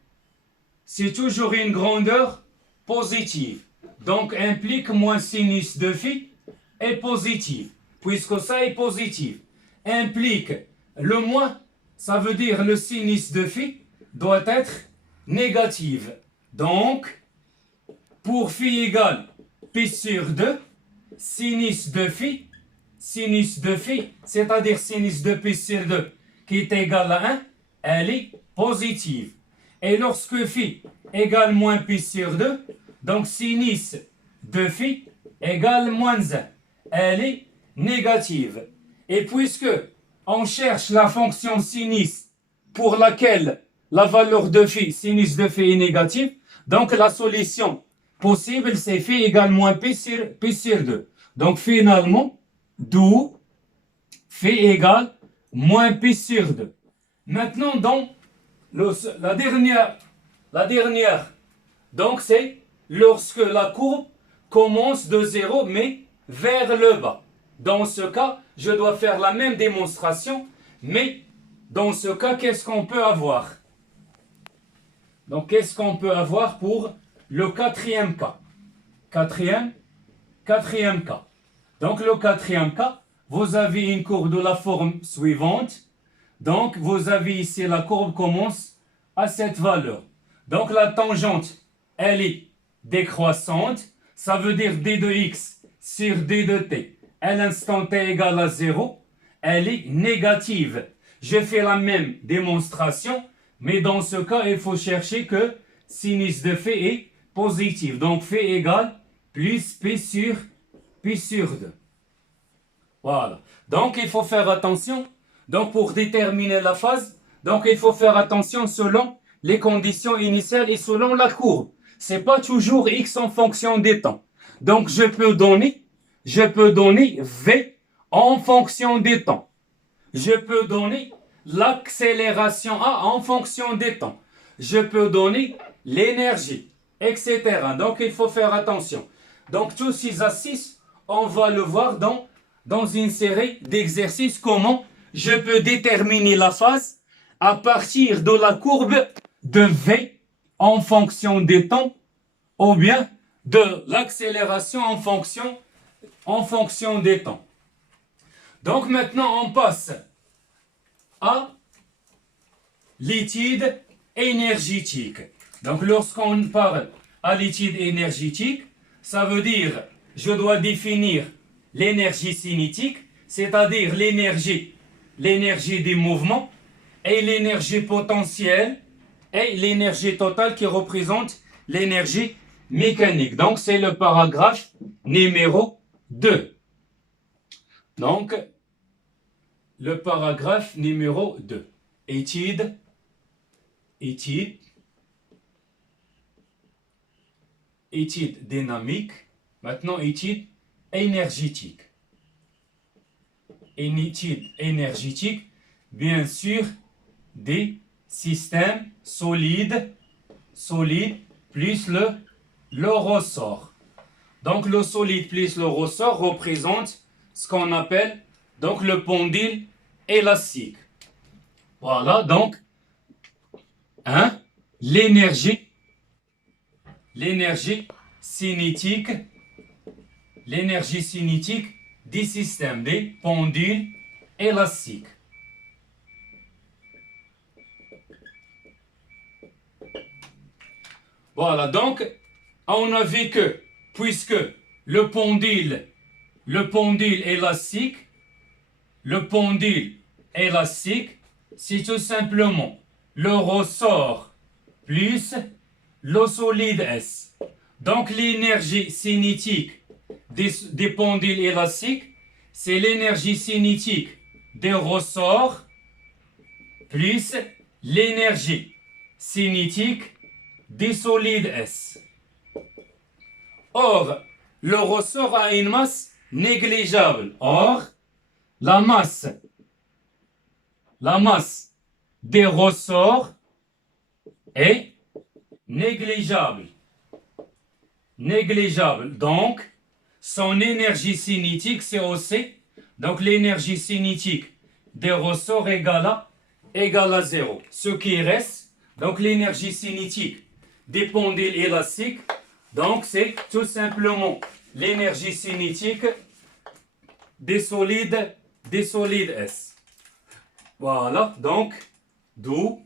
c'est toujours une grandeur positive. Donc, implique moins sinus de phi est positive, puisque ça est positif. Implique le moins, ça veut dire le sinus de phi doit être négatif. Donc, pour phi égale pi sur 2, sinus de phi, c'est-à-dire sinus de pi sur 2 qui est égal à 1, elle est positive. Et lorsque phi égale moins pi sur 2, donc sinus de phi égale moins 1, elle est négative. Et puisque on cherche la fonction sinus pour laquelle la valeur de phi, sinus de phi est négative, donc la solution possible, c'est phi égale moins pi sur 2. Donc finalement, d'où phi égale moins pi sur 2. Maintenant, dans la dernière, donc c'est lorsque la courbe commence de 0 mais vers le bas. Dans ce cas, je dois faire la même démonstration, mais dans ce cas, qu'est-ce qu'on peut avoir? Donc, qu'est-ce qu'on peut avoir pour le quatrième cas? Quatrième cas. Donc, le quatrième cas, vous avez une courbe de la forme suivante. Donc, vous avez ici, la courbe commence à cette valeur. Donc, la tangente, elle est décroissante. Ça veut dire d de x sur d de t. À l'instant t égale à 0, elle est négative. Je fais la même démonstration, mais dans ce cas, il faut chercher que sinus de phi est positif. Donc, phi égale plus p sur 2. Voilà. Donc, il faut faire attention. Donc, pour déterminer la phase, donc il faut faire attention selon les conditions initiales et selon la courbe. Ce n'est pas toujours x en fonction des temps. Donc, je peux donner v en fonction des temps. Je peux donner l'accélération A en fonction des temps. Je peux donner l'énergie, etc. Donc, il faut faire attention. Donc, tous ces assises, on va le voir dans une série d'exercices. Comment je peux déterminer la phase à partir de la courbe de V en fonction des temps ou bien de l'accélération en fonction des temps. Donc maintenant, on passe à l'étude énergétique. Donc lorsqu'on parle à l'étude énergétique, ça veut dire je dois définir l'énergie cinétique, c'est-à-dire l'énergie des mouvements, et l'énergie potentielle et l'énergie totale qui représente l'énergie mécanique. Donc c'est le paragraphe numéro 2. Donc le paragraphe numéro 2. Étude dynamique. Maintenant, étude énergétique. Une étude énergétique, bien sûr, des systèmes solides plus le ressort. Donc, le solide plus le ressort représente ce qu'on appelle donc le pendule élastique. Voilà, donc, l'énergie cinétique des systèmes des pendules élastiques. Voilà, donc, on a vu que, puisque le pendule élastique, c'est tout simplement le ressort plus le solide S. Donc l'énergie cinétique des pendules élastiques, c'est l'énergie cinétique des ressorts plus l'énergie cinétique des solides S. Or, le ressort a une masse négligeable. Or, la masse des ressorts est négligeable. Donc, son énergie cinétique, c'est aussi, donc l'énergie cinétique des ressorts égale à 0. Ce qui reste, donc l'énergie cinétique des pendules élastiques, donc c'est tout simplement l'énergie cinétique des solides S. Voilà, donc, d'où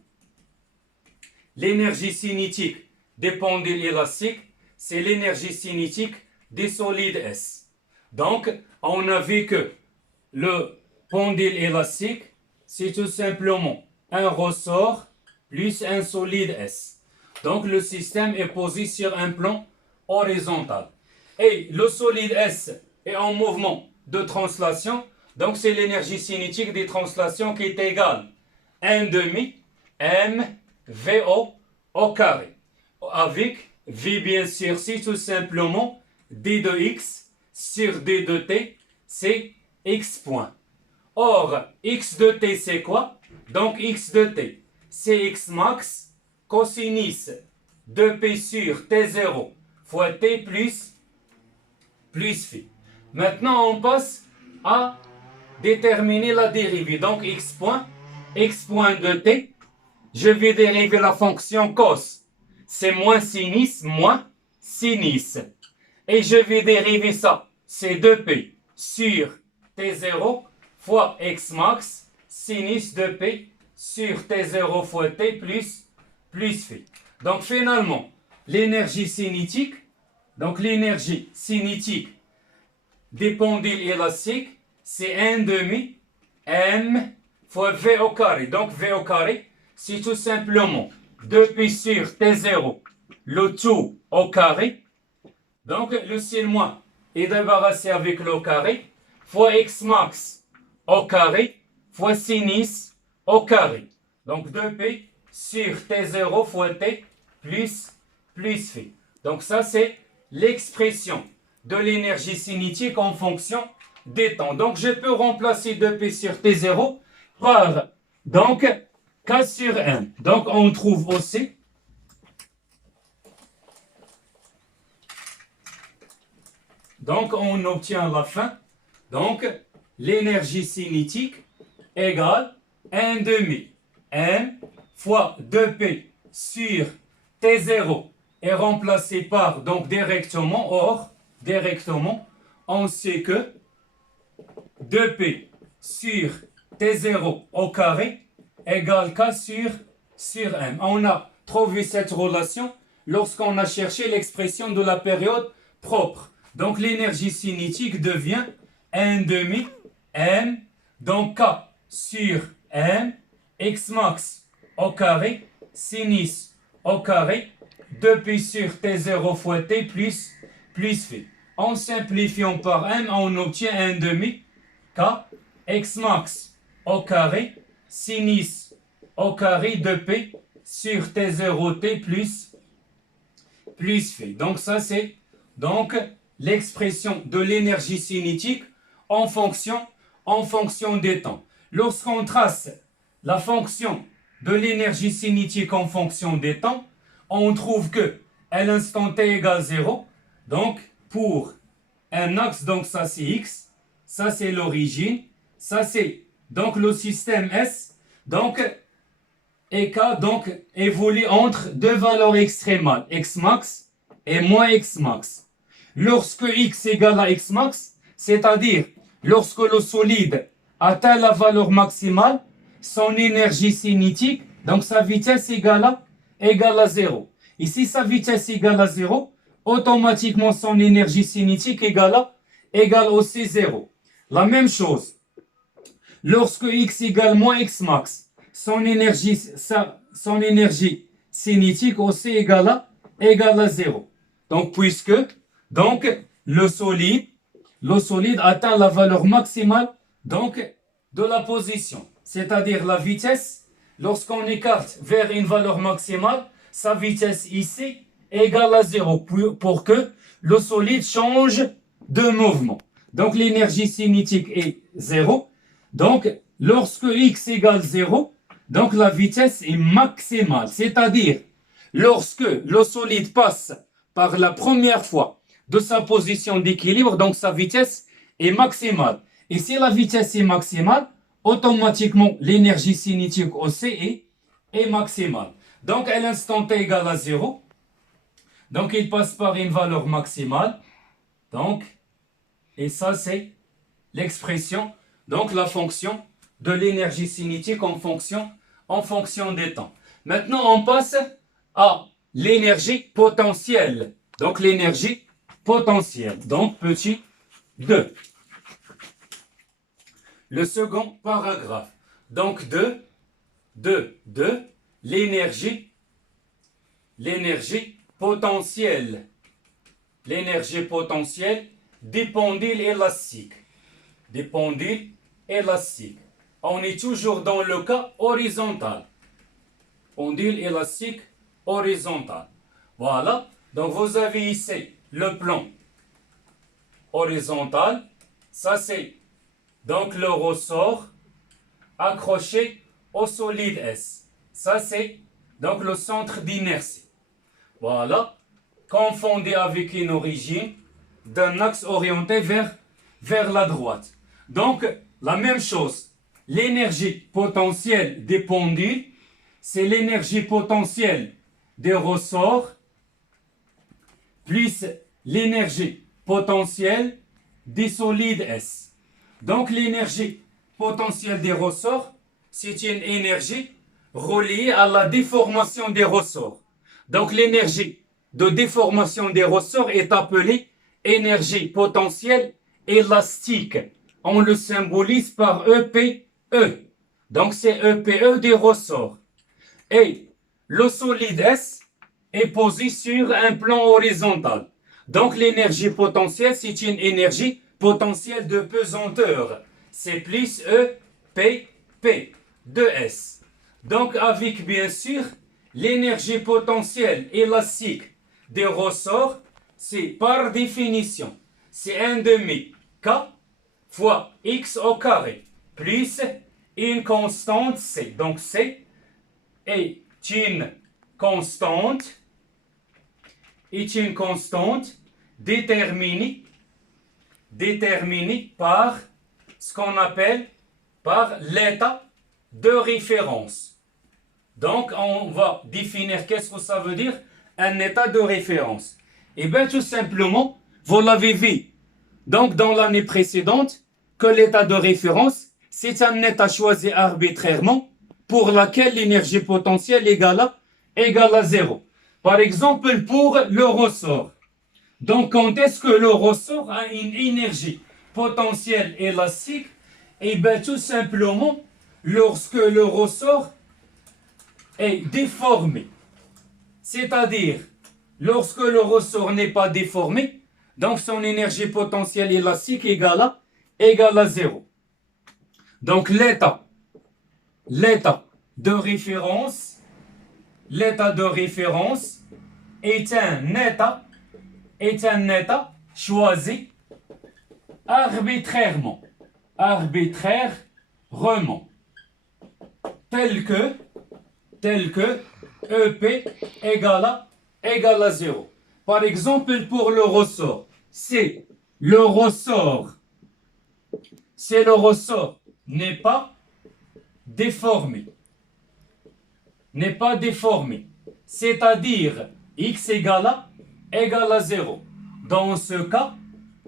l'énergie cinétique des pendules élastiques, c'est l'énergie cinétique des solides S. Donc, on a vu que le pendule élastique, c'est tout simplement un ressort plus un solide S. Donc, le système est posé sur un plan horizontal. Et le solide S est en mouvement de translation. Donc, c'est l'énergie cinétique des translations qui est égale à 1 demi mVo au carré. Avec V, bien sûr, c'est tout simplement d de x sur d de t, c'est x point. Or, x de t, c'est quoi? Donc, x de t, c'est x max cosinus de p sur t0 fois t plus phi. Maintenant, on passe à déterminer la dérivée. Donc, x point de t, je vais dériver la fonction cos. C'est moins sinus. Et je vais dériver ça. C'est 2p sur t0 fois x max sinus de p sur t0 fois t plus phi. Donc finalement, l'énergie cinétique des pendules élastiques, c'est 1 demi m fois v au carré. Donc v au carré, c'est tout simplement 2pi sur t0, le tout au carré. Donc le signe moins est débarrassé avec le carré, fois x max au carré, fois sinus au carré. Donc 2pi sur t0 fois t plus phi. Donc ça, c'est l'expression de l'énergie cinétique en fonction des temps. Donc je peux remplacer 2p sur t0 par donc k sur m. Donc on trouve aussi donc on obtient la fin. Donc l'énergie cinétique égale 1 demi m fois 2p sur t0 est remplacé par, donc directement, or, directement, on sait que 2p sur t0 au carré égale k sur m. On a trouvé cette relation lorsqu'on a cherché l'expression de la période propre. Donc l'énergie cinétique devient 1 demi m, donc k sur m, x max au carré, sinus au carré, 2pi sur t0 fois t plus phi. En simplifiant par m, on obtient 1 demi k, x max au carré, sinus au carré de p sur t0t plus phi. Donc ça c'est donc l'expression de l'énergie cinétique en fonction des temps. Lorsqu'on trace la fonction de l'énergie cinétique en fonction des temps, on trouve que à l'instant t égale 0, donc pour un axe, donc ça c'est x, ça c'est l'origine, ça c'est donc le système S, donc et k donc évolue entre deux valeurs extrémales, x max et moins x max. Lorsque x égale à x max, c'est-à-dire lorsque le solide atteint la valeur maximale, son énergie cinétique, donc sa vitesse égale à 0. Ici, sa vitesse égale à 0, automatiquement son énergie cinétique égale aussi 0. La même chose, lorsque x égale moins x max, son énergie cinétique aussi égale à 0. Donc, puisque le solide atteint la valeur maximale donc, de la position, c'est-à-dire la vitesse, lorsqu'on écarte vers une valeur maximale, sa vitesse ici égale à 0 pour que le solide change de mouvement. Donc l'énergie cinétique est 0. Donc lorsque x égale 0, donc la vitesse est maximale, c'est-à-dire lorsque le solide passe par la première fois de sa position d'équilibre, donc sa vitesse est maximale. Et si la vitesse est maximale, automatiquement l'énergie cinétique aussi est maximale. Donc à l'instant t égale à 0, donc il passe par une valeur maximale. Donc, et ça c'est l'expression, donc la fonction de l'énergie cinétique en fonction des temps. Maintenant on passe à l'énergie potentielle. Donc l'énergie potentielle. Donc petit 2. Le second paragraphe. Donc de l'énergie potentielle. L'énergie potentielle des pendules élastiques. Des pendules élastiques. On est toujours dans le cas horizontal. Pendule élastique horizontal. Voilà. Donc vous avez ici le plan horizontal. Ça c'est donc le ressort accroché au solide S. Ça c'est donc le centre d'inertie. Voilà. Confondu avec une origine d'un axe orienté vers la droite. Donc la même chose. L'énergie potentielle des pendules, c'est l'énergie potentielle des ressorts plus l'énergie potentielle des solides S. Donc l'énergie potentielle des ressorts, c'est une énergie reliée à la déformation des ressorts. Donc l'énergie de déformation des ressorts est appelée énergie potentielle élastique. On le symbolise par EPE. Donc c'est EPE des ressorts. Et le solide S est posé sur un plan horizontal. Donc l'énergie potentielle, c'est une énergie potentielle de pesanteur. C'est plus EPP de S. Donc avec bien sûr l'énergie potentielle élastique des ressorts, c'est par définition, c'est 1 demi K fois X au carré plus une constante C. Donc C est une constante déterminée par ce qu'on appelle par l'état de référence. Donc on va définir qu'est-ce que ça veut dire un état de référence? Eh bien, tout simplement, vous l'avez vu donc dans l'année précédente que l'état de référence, c'est un état choisi arbitrairement pour lequel l'énergie potentielle égale à zéro. Par exemple, pour le ressort. Donc, quand est-ce que le ressort a une énergie potentielle élastique? Eh bien, tout simplement, lorsque le ressort est déformé. C'est-à-dire, lorsque le ressort n'est pas déformé, donc son énergie potentielle élastique égale à zéro. Donc, l'état de référence, est un état choisi arbitrairement, tel que EP égale à zéro. Par exemple, pour le ressort, c'est le ressort n'est pas déformé. C'est-à-dire x égale à 0. Dans ce cas,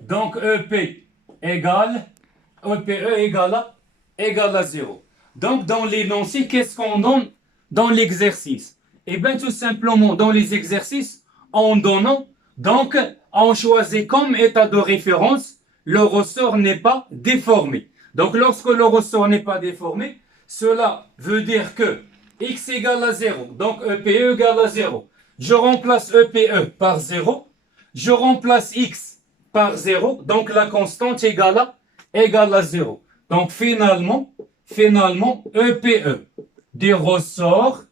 donc EPE égale à 0. Donc dans l'énoncé, qu'est-ce qu'on donne dans l'exercice? Eh bien tout simplement dans les exercices, en donnant, donc on choisit comme état de référence, le ressort n'est pas déformé. Donc lorsque le ressort n'est pas déformé, cela veut dire que x égale à 0, donc EPE égale à 0. Je remplace EPE par 0, je remplace x par 0, donc la constante égale à 0. Donc finalement, EPE du ressort,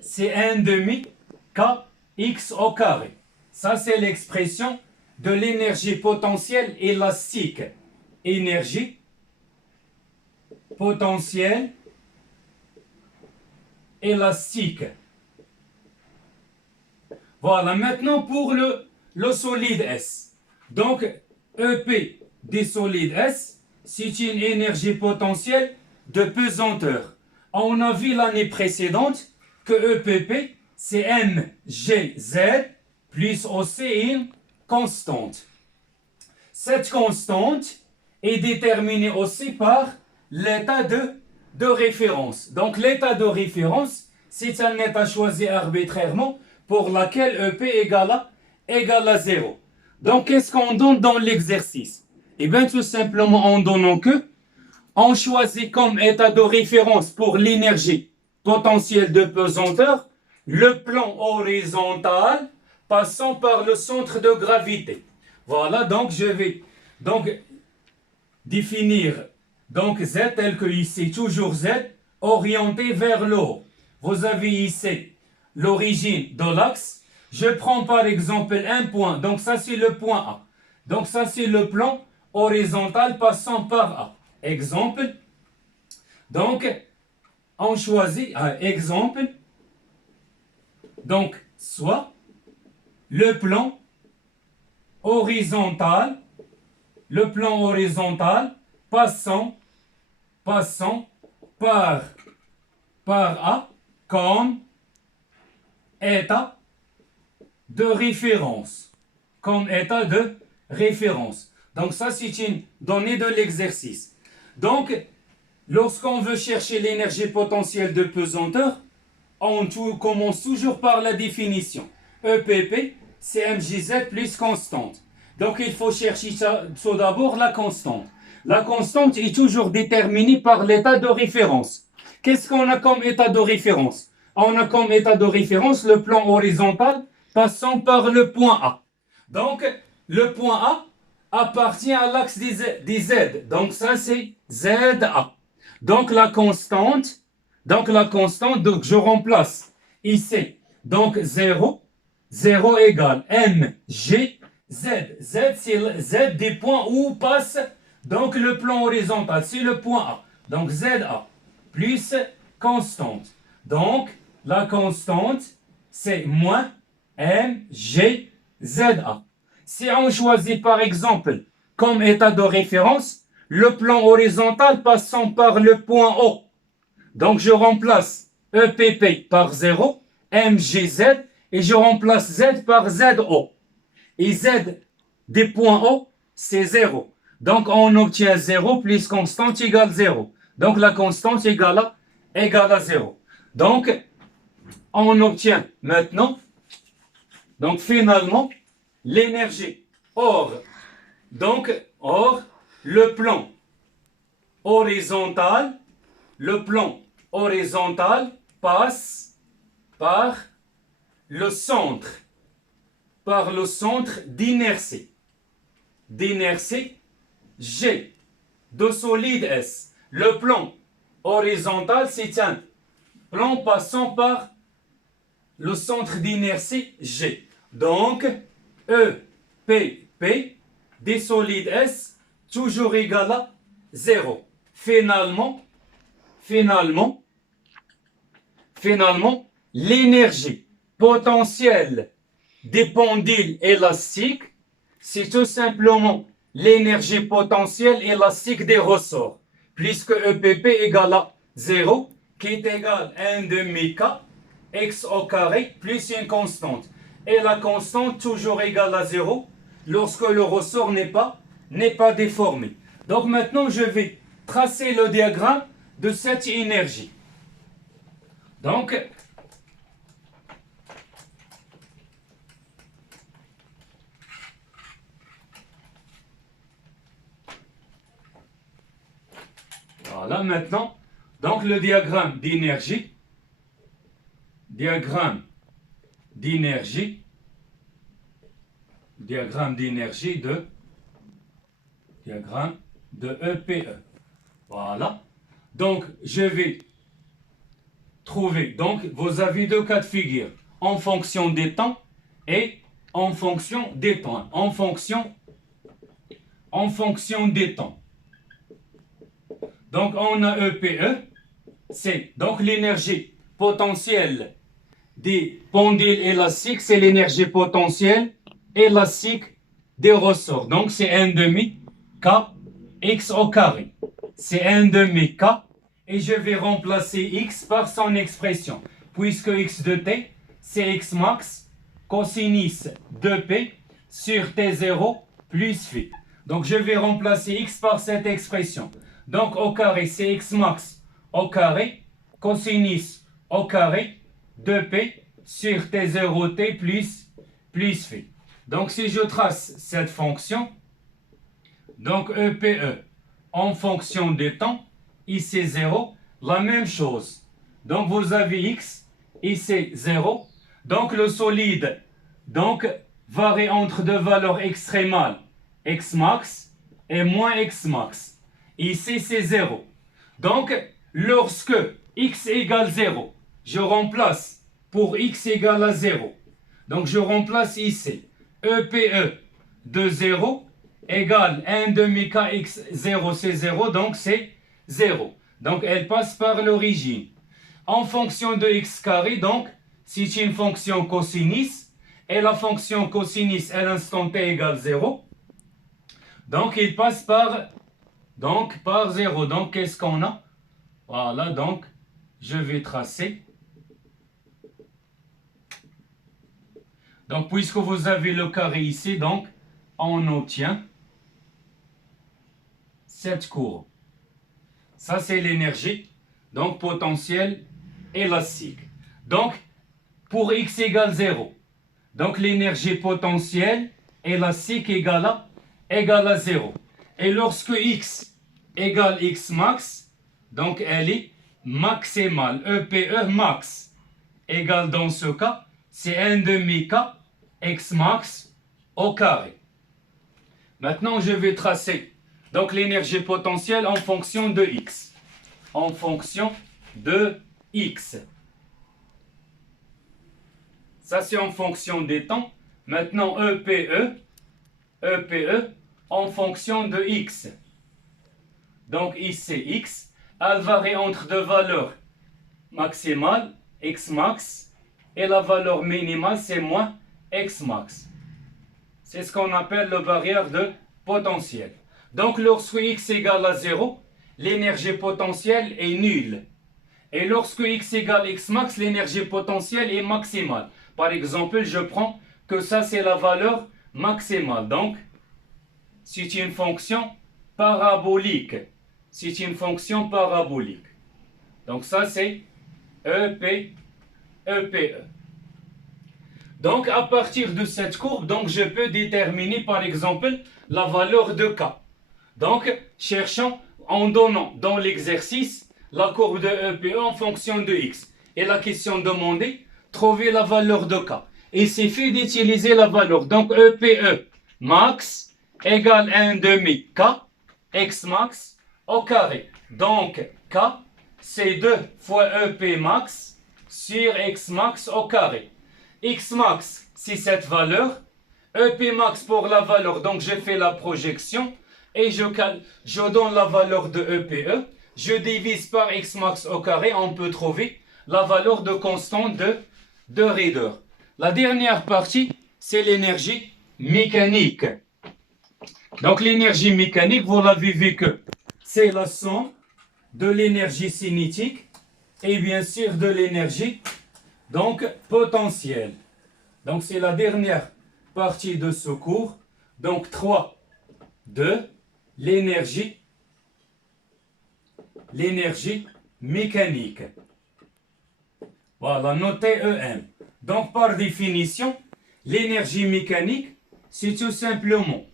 c'est 1 demi kx au carré. Ça, c'est l'expression de l'énergie potentielle élastique. Énergie potentielle élastique. Voilà, maintenant pour le solide S. Donc, EP des solides S, c'est une énergie potentielle de pesanteur. On a vu l'année précédente que EPP, c'est mgz plus OC une constante. Cette constante est déterminée aussi par l'état de référence. Donc l'état de référence, c'est un état choisi arbitrairement pour lequel EP égale à 0. Donc qu'est-ce qu'on donne dans l'exercice? Eh bien tout simplement en donnant que on choisit comme état de référence pour l'énergie potentielle de pesanteur le plan horizontal passant par le centre de gravité. Voilà, donc je vais donc définir donc Z tel que ici, toujours Z, orienté vers le haut. Vous avez ici l'origine de l'axe. Je prends par exemple un point, donc ça c'est le point A. Donc ça c'est le plan horizontal passant par A. Exemple, donc on choisit un exemple, donc soit le plan horizontal passant par A comme état de référence. Donc ça, c'est une donnée de l'exercice. Donc, lorsqu'on veut chercher l'énergie potentielle de pesanteur, on commence toujours par la définition. EPP, c'est mgz plus constante. Donc, il faut chercher tout d'abord la constante. La constante est toujours déterminée par l'état de référence. Qu'est-ce qu'on a comme état de référence? On a comme état de référence le plan horizontal passant par le point A. Donc, le point A appartient à l'axe des Z. Donc, ça, c'est ZA. Donc, la constante, donc je remplace ici. Donc, 0 égale mg Z. Z, c'est le Z des points où passe donc le plan horizontal. C'est le point A. Donc, ZA plus constante. Donc, la constante, c'est moins mgza. Si on choisit par exemple comme état de référence le plan horizontal passant par le point O, donc je remplace EPP par 0, mgz et je remplace Z par ZO. Et Z des points O, c'est 0. Donc, on obtient 0 plus constante égale 0. Donc, la constante égale à 0. Donc, on obtient maintenant, donc finalement, l'énergie. Or, le plan horizontal, passe par le centre d'inertie. G de solide S. Le plan horizontal, c'est un plan passant par le centre d'inertie G. Donc, EPP des solides S toujours égal à 0. Finalement, l'énergie potentielle des pendules élastiques, c'est tout simplement l'énergie potentielle élastique des ressorts, puisque EPP égale à 0, qui est égal à 1 demi K, x au carré, plus une constante. Et la constante toujours égale à 0, lorsque le ressort n'est pas déformé. Donc maintenant, je vais tracer le diagramme de cette énergie. Donc, voilà, maintenant, donc le diagramme d'énergie de EPE. Voilà. Donc, je vais trouver, donc, vous avez deux cas de figure, en fonction des temps et en fonction des points. En fonction des temps. Donc, on a EPE, c'est donc l'énergie potentielle des pendules élastiques, c'est l'énergie potentielle élastique des ressorts. Donc, c'est 1 demi K x au carré. C'est 1 demi K et je vais remplacer x par son expression. Puisque x de t, c'est x max cosinus de p sur t0 plus phi. Donc, je vais remplacer x par cette expression. Donc, au carré, c'est x max au carré cosinus au carré 2p sur t0t plus phi. Donc, si je trace cette fonction, donc EPE en fonction des temps, ici 0, la même chose. Donc, vous avez x, ici 0. Donc, le solide varie entre deux valeurs extrémales, x max et moins x max. Ici, c'est 0. Donc, lorsque x égale 0, je remplace pour x égale à 0. Donc, je remplace ici EPE de 0 égale 1 demi kx 0, c'est 0, donc c'est 0. Donc, elle passe par l'origine. En fonction de x carré, donc, c'est une fonction cosinus, et la fonction cosinus à l'instant t égale 0. Donc, il passe par 0. Donc, qu'est-ce qu'on a? Voilà, donc, je vais tracer. Donc, puisque vous avez le carré ici, donc, on obtient cette courbe. Ça, c'est l'énergie, donc, potentielle élastique. Donc, pour x égale 0, donc, l'énergie potentielle élastique égale à 0. Et lorsque x égale x max, donc, elle est maximale. EPE max égale, dans ce cas, c'est 1 demi K x max au carré. Maintenant, je vais tracer donc l'énergie potentielle en fonction de x. En fonction de x. Ça, c'est en fonction des temps. Maintenant, EPE en fonction de x. Donc, ici, x, elle varie entre deux valeurs maximales, x max, et la valeur minimale, c'est moins x max. C'est ce qu'on appelle la barrière de potentiel. Donc, lorsque x égale à 0, l'énergie potentielle est nulle. Et lorsque x égale x max, l'énergie potentielle est maximale. Par exemple, je prends que ça, c'est la valeur maximale. Donc, c'est une fonction parabolique. C'est une fonction parabolique. Donc, ça, c'est EP, EPE. Donc, à partir de cette courbe, donc, je peux déterminer, par exemple, la valeur de K. Donc, cherchons en donnant dans l'exercice la courbe de EPE en fonction de X. Et la question demandée, trouver la valeur de K. Il suffit d'utiliser la valeur. Donc, EPE max égale 1 demi K, X max au carré. Donc, K, c'est 2 fois EP max sur X max au carré. X max, c'est cette valeur. EP max pour la valeur, donc je fais la projection et je donne la valeur de EPE. Je divise par X max au carré, on peut trouver la valeur de constante de Rieder. La dernière partie, c'est l'énergie mécanique. Donc l'énergie mécanique, vous l'avez vu que c'est la somme de l'énergie cinétique et bien sûr de l'énergie donc potentielle. Donc c'est la dernière partie de ce cours. Donc 3 de l'énergie mécanique. Voilà, notez EM. Donc par définition, l'énergie mécanique, c'est tout simplement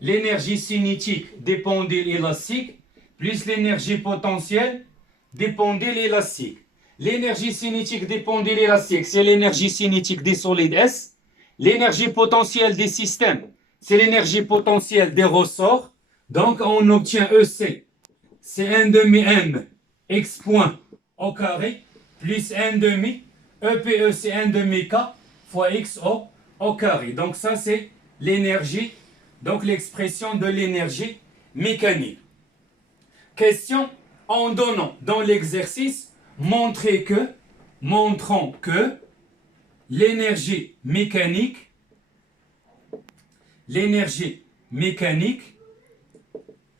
l'énergie cinétique des pendules élastiques plus l'énergie potentielle des pendules élastiques. L'énergie cinétique des pendules élastiques, c'est l'énergie cinétique des solides S. L'énergie potentielle des systèmes, c'est l'énergie potentielle des ressorts. Donc, on obtient EC, c'est 1 demi M X point au carré, plus 1 demi, EPE, c'est 1 demi K fois X au carré. Donc, ça, c'est l'énergie, donc l'expression de l'énergie mécanique. Question, en donnant dans l'exercice, montrons que l'énergie mécanique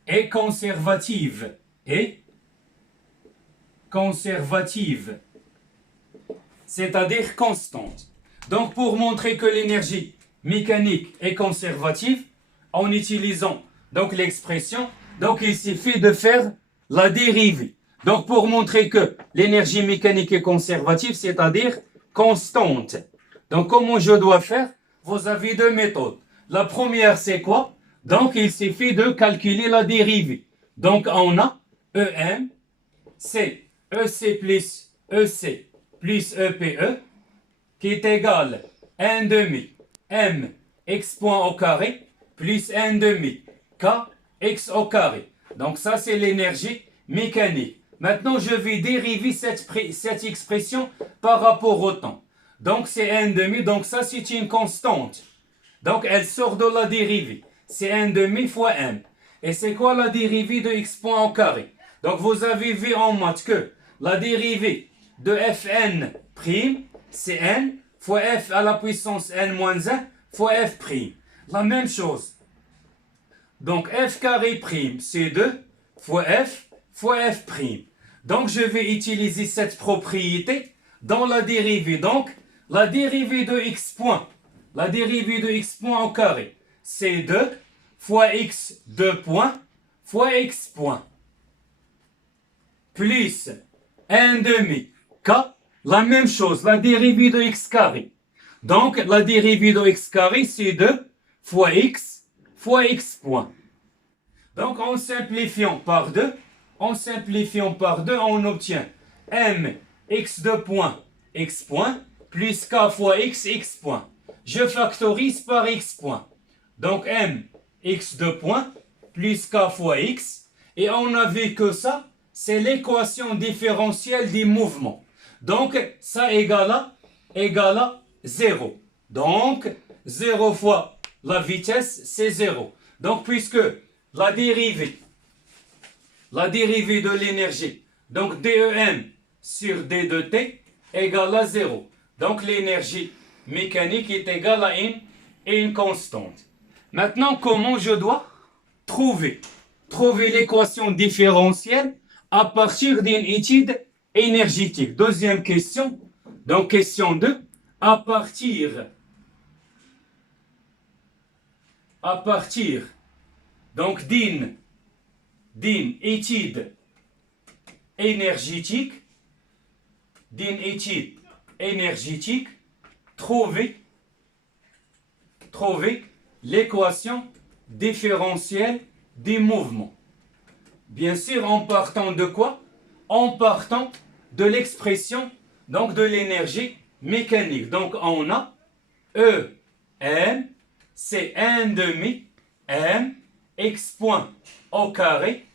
est conservative. C'est-à-dire constante. Donc, pour montrer que l'énergie mécanique est conservative, en utilisant donc l'expression, donc il suffit de faire la dérivée. Donc, pour montrer que l'énergie mécanique est conservative, c'est-à-dire constante. Donc, comment je dois faire? Vous avez deux méthodes. La première, c'est quoi? Donc, il suffit de calculer la dérivée. Donc, on a EM, c'est EC plus EC plus EPE, qui est égal à 1 demi M X point au carré plus 1 demi K X au carré. Donc, ça, c'est l'énergie mécanique. Maintenant, je vais dériver cette expression par rapport au temps. Donc, c'est 1 demi. Donc, ça, c'est une constante. Donc, elle sort de la dérivée. C'est 1 demi fois M. Et c'est quoi la dérivée de X point au carré? Donc, vous avez vu en maths que la dérivée de Fn prime, c'est N fois F à la puissance N moins 1 fois F prime. La même chose. Donc, F carré prime, c'est 2 fois F prime. Donc, je vais utiliser cette propriété dans la dérivée. Donc, la dérivée de X point au carré, c'est 2 fois X 2 points fois X point. Plus 1 demi K, la même chose, la dérivée de X carré. Donc, la dérivée de X carré, c'est 2 fois X point. Donc, en simplifiant par 2, on obtient M x2 point x point plus K fois X point. Je factorise par X point. Donc, M x2 point plus K fois X. Et on a vu que ça, c'est l'équation différentielle des mouvements. Donc, ça égale à 0. Donc, 0 fois la vitesse, c'est 0. Donc, puisque la dérivée de l'énergie, donc DEM sur D de T égale à 0. Donc, l'énergie mécanique est égale à une constante. Maintenant, comment je dois trouver l'équation différentielle à partir d'une étude énergétique? Deuxième question. Donc, question 2. à partir, donc d'une étude énergétique, trouver l'équation différentielle des mouvements. Bien sûr, en partant de quoi? En partant de l'expression, donc de l'énergie mécanique. Donc, on a E, M, c'est 1 demi M, X point au carré,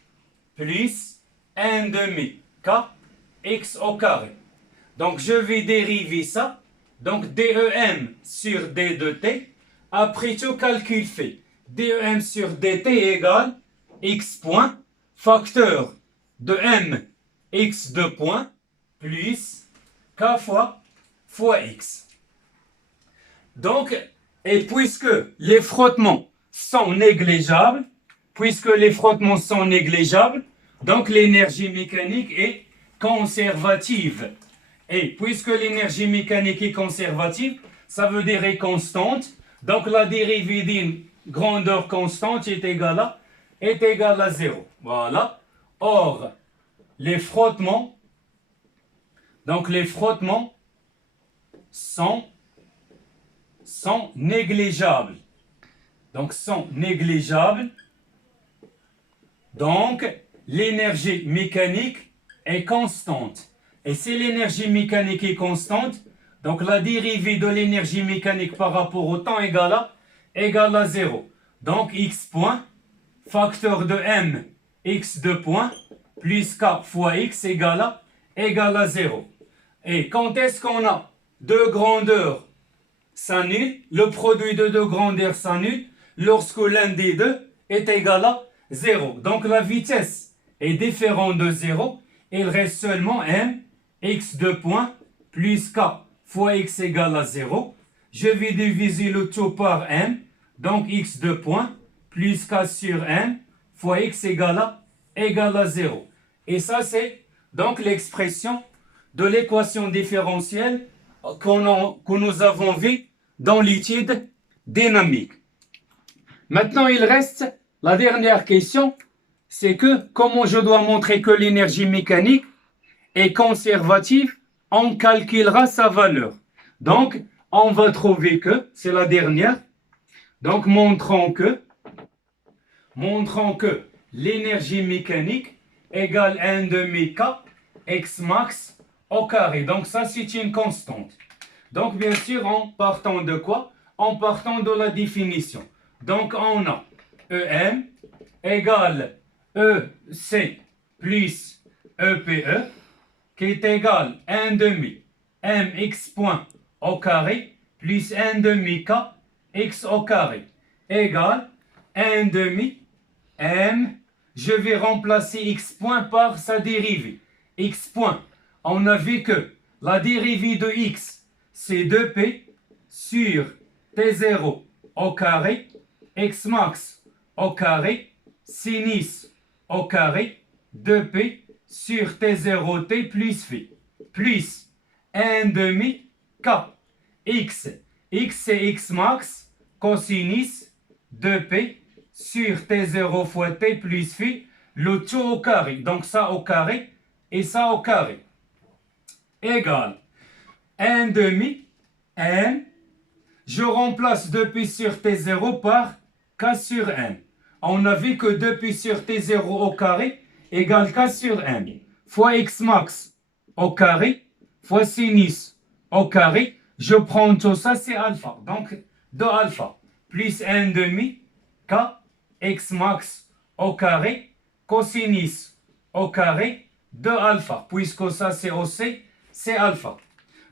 plus 1 demi K, X au carré. Donc, je vais dériver ça. Donc, DEM sur D de T. Après tout calcul fait, DEM sur DT égale X point, facteur de M, X de point, plus K fois X. Donc, et puisque les frottements sont négligeables, donc l'énergie mécanique est conservative. Et puisque l'énergie mécanique est conservative, ça veut dire est constante. Donc la dérivée d'une grandeur constante est égale à 0. Voilà. Or, les frottements sont négligeables. Donc, l'énergie mécanique est constante. Et si l'énergie mécanique est constante, donc la dérivée de l'énergie mécanique par rapport au temps égale à 0. Donc, x point, facteur de m, x de point, plus k fois x égale à 0. Et quand est-ce qu'on a deux grandeurs s'annule, le produit de deux grandeurs s'annule lorsque l'un des deux est égal à 0. Donc la vitesse est différente de 0. Il reste seulement m, x de point, plus k fois x égale à 0. Je vais diviser le tout par m, donc x de point, plus k sur m, fois x égale à 0. Et ça, c'est donc l'expression de l'équation différentielle que nous avons vue dans l'étude dynamique. Maintenant, il reste la dernière question, c'est que comment je dois montrer que l'énergie mécanique est conservative, on calculera sa valeur. Donc, on va trouver que, c'est la dernière, donc montrons que l'énergie mécanique égale 1 demi K x max au carré. Donc ça, c'est une constante. Donc, bien sûr, en partant de quoi? En partant de la définition. Donc, on a EM égale EC plus EPE qui est égal à 1 demi mx point au carré plus 1 demi k x au carré égale 1 demi m. Je vais remplacer x point par sa dérivée. X point, on a vu que la dérivée de x c'est 2p sur t0 au carré, x max au carré, sinus au carré, 2p sur t0t plus phi, plus 1 demi k. X c'est x max, cosinus 2p sur t0 fois t plus phi, le tout au carré. Donc ça au carré et ça au carré. Égale 1 demi m. Je remplace 2pi sur t0 par k sur m. On a vu que 2pi sur t0 au carré égale k sur m. Fois x max au carré fois sinus au carré. Je prends tout ça, c'est alpha. Donc 2 alpha plus 1 demi k x max au carré cosinus au carré de alpha. Puisque ça c'est OC, c'est alpha.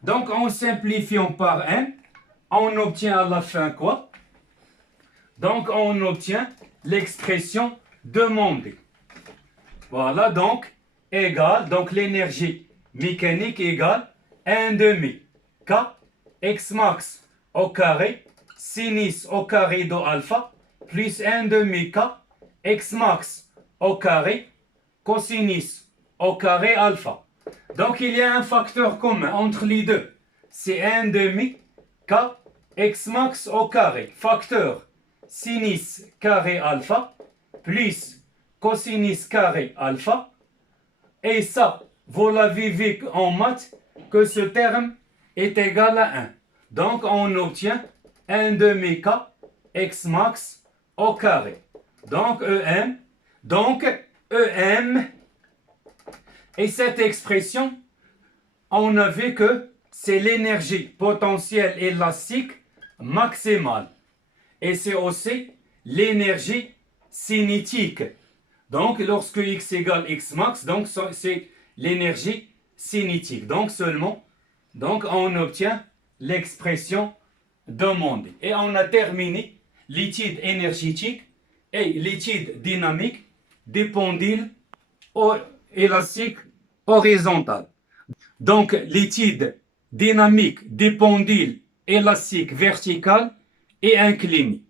Donc en simplifiant par m, on obtient à la fin quoi? Donc on obtient l'expression demandée. Voilà, donc égale, donc l'énergie mécanique égale 1 demi k x max au carré sinus au carré de alpha plus 1 demi k x max au carré cosinus au carré alpha. Donc il y a un facteur commun entre les deux, c'est 1/2 K X max au carré, facteur sinus carré alpha plus cosinus carré alpha. Et ça, vous l'avez vu en maths que ce terme est égal à 1. Donc on obtient 1/2 K X max au carré. Donc EM, et cette expression, on a vu que c'est l'énergie potentielle élastique maximale. Et c'est aussi l'énergie cinétique. Donc, lorsque x égale x max, donc c'est l'énergie cinétique. Donc, on obtient l'expression demandée. Et on a terminé l'étude énergétique et l'étude dynamique des pendules élastiques horizontales. Donc, l'étude dynamique des pendules élastiques verticales et inclinées.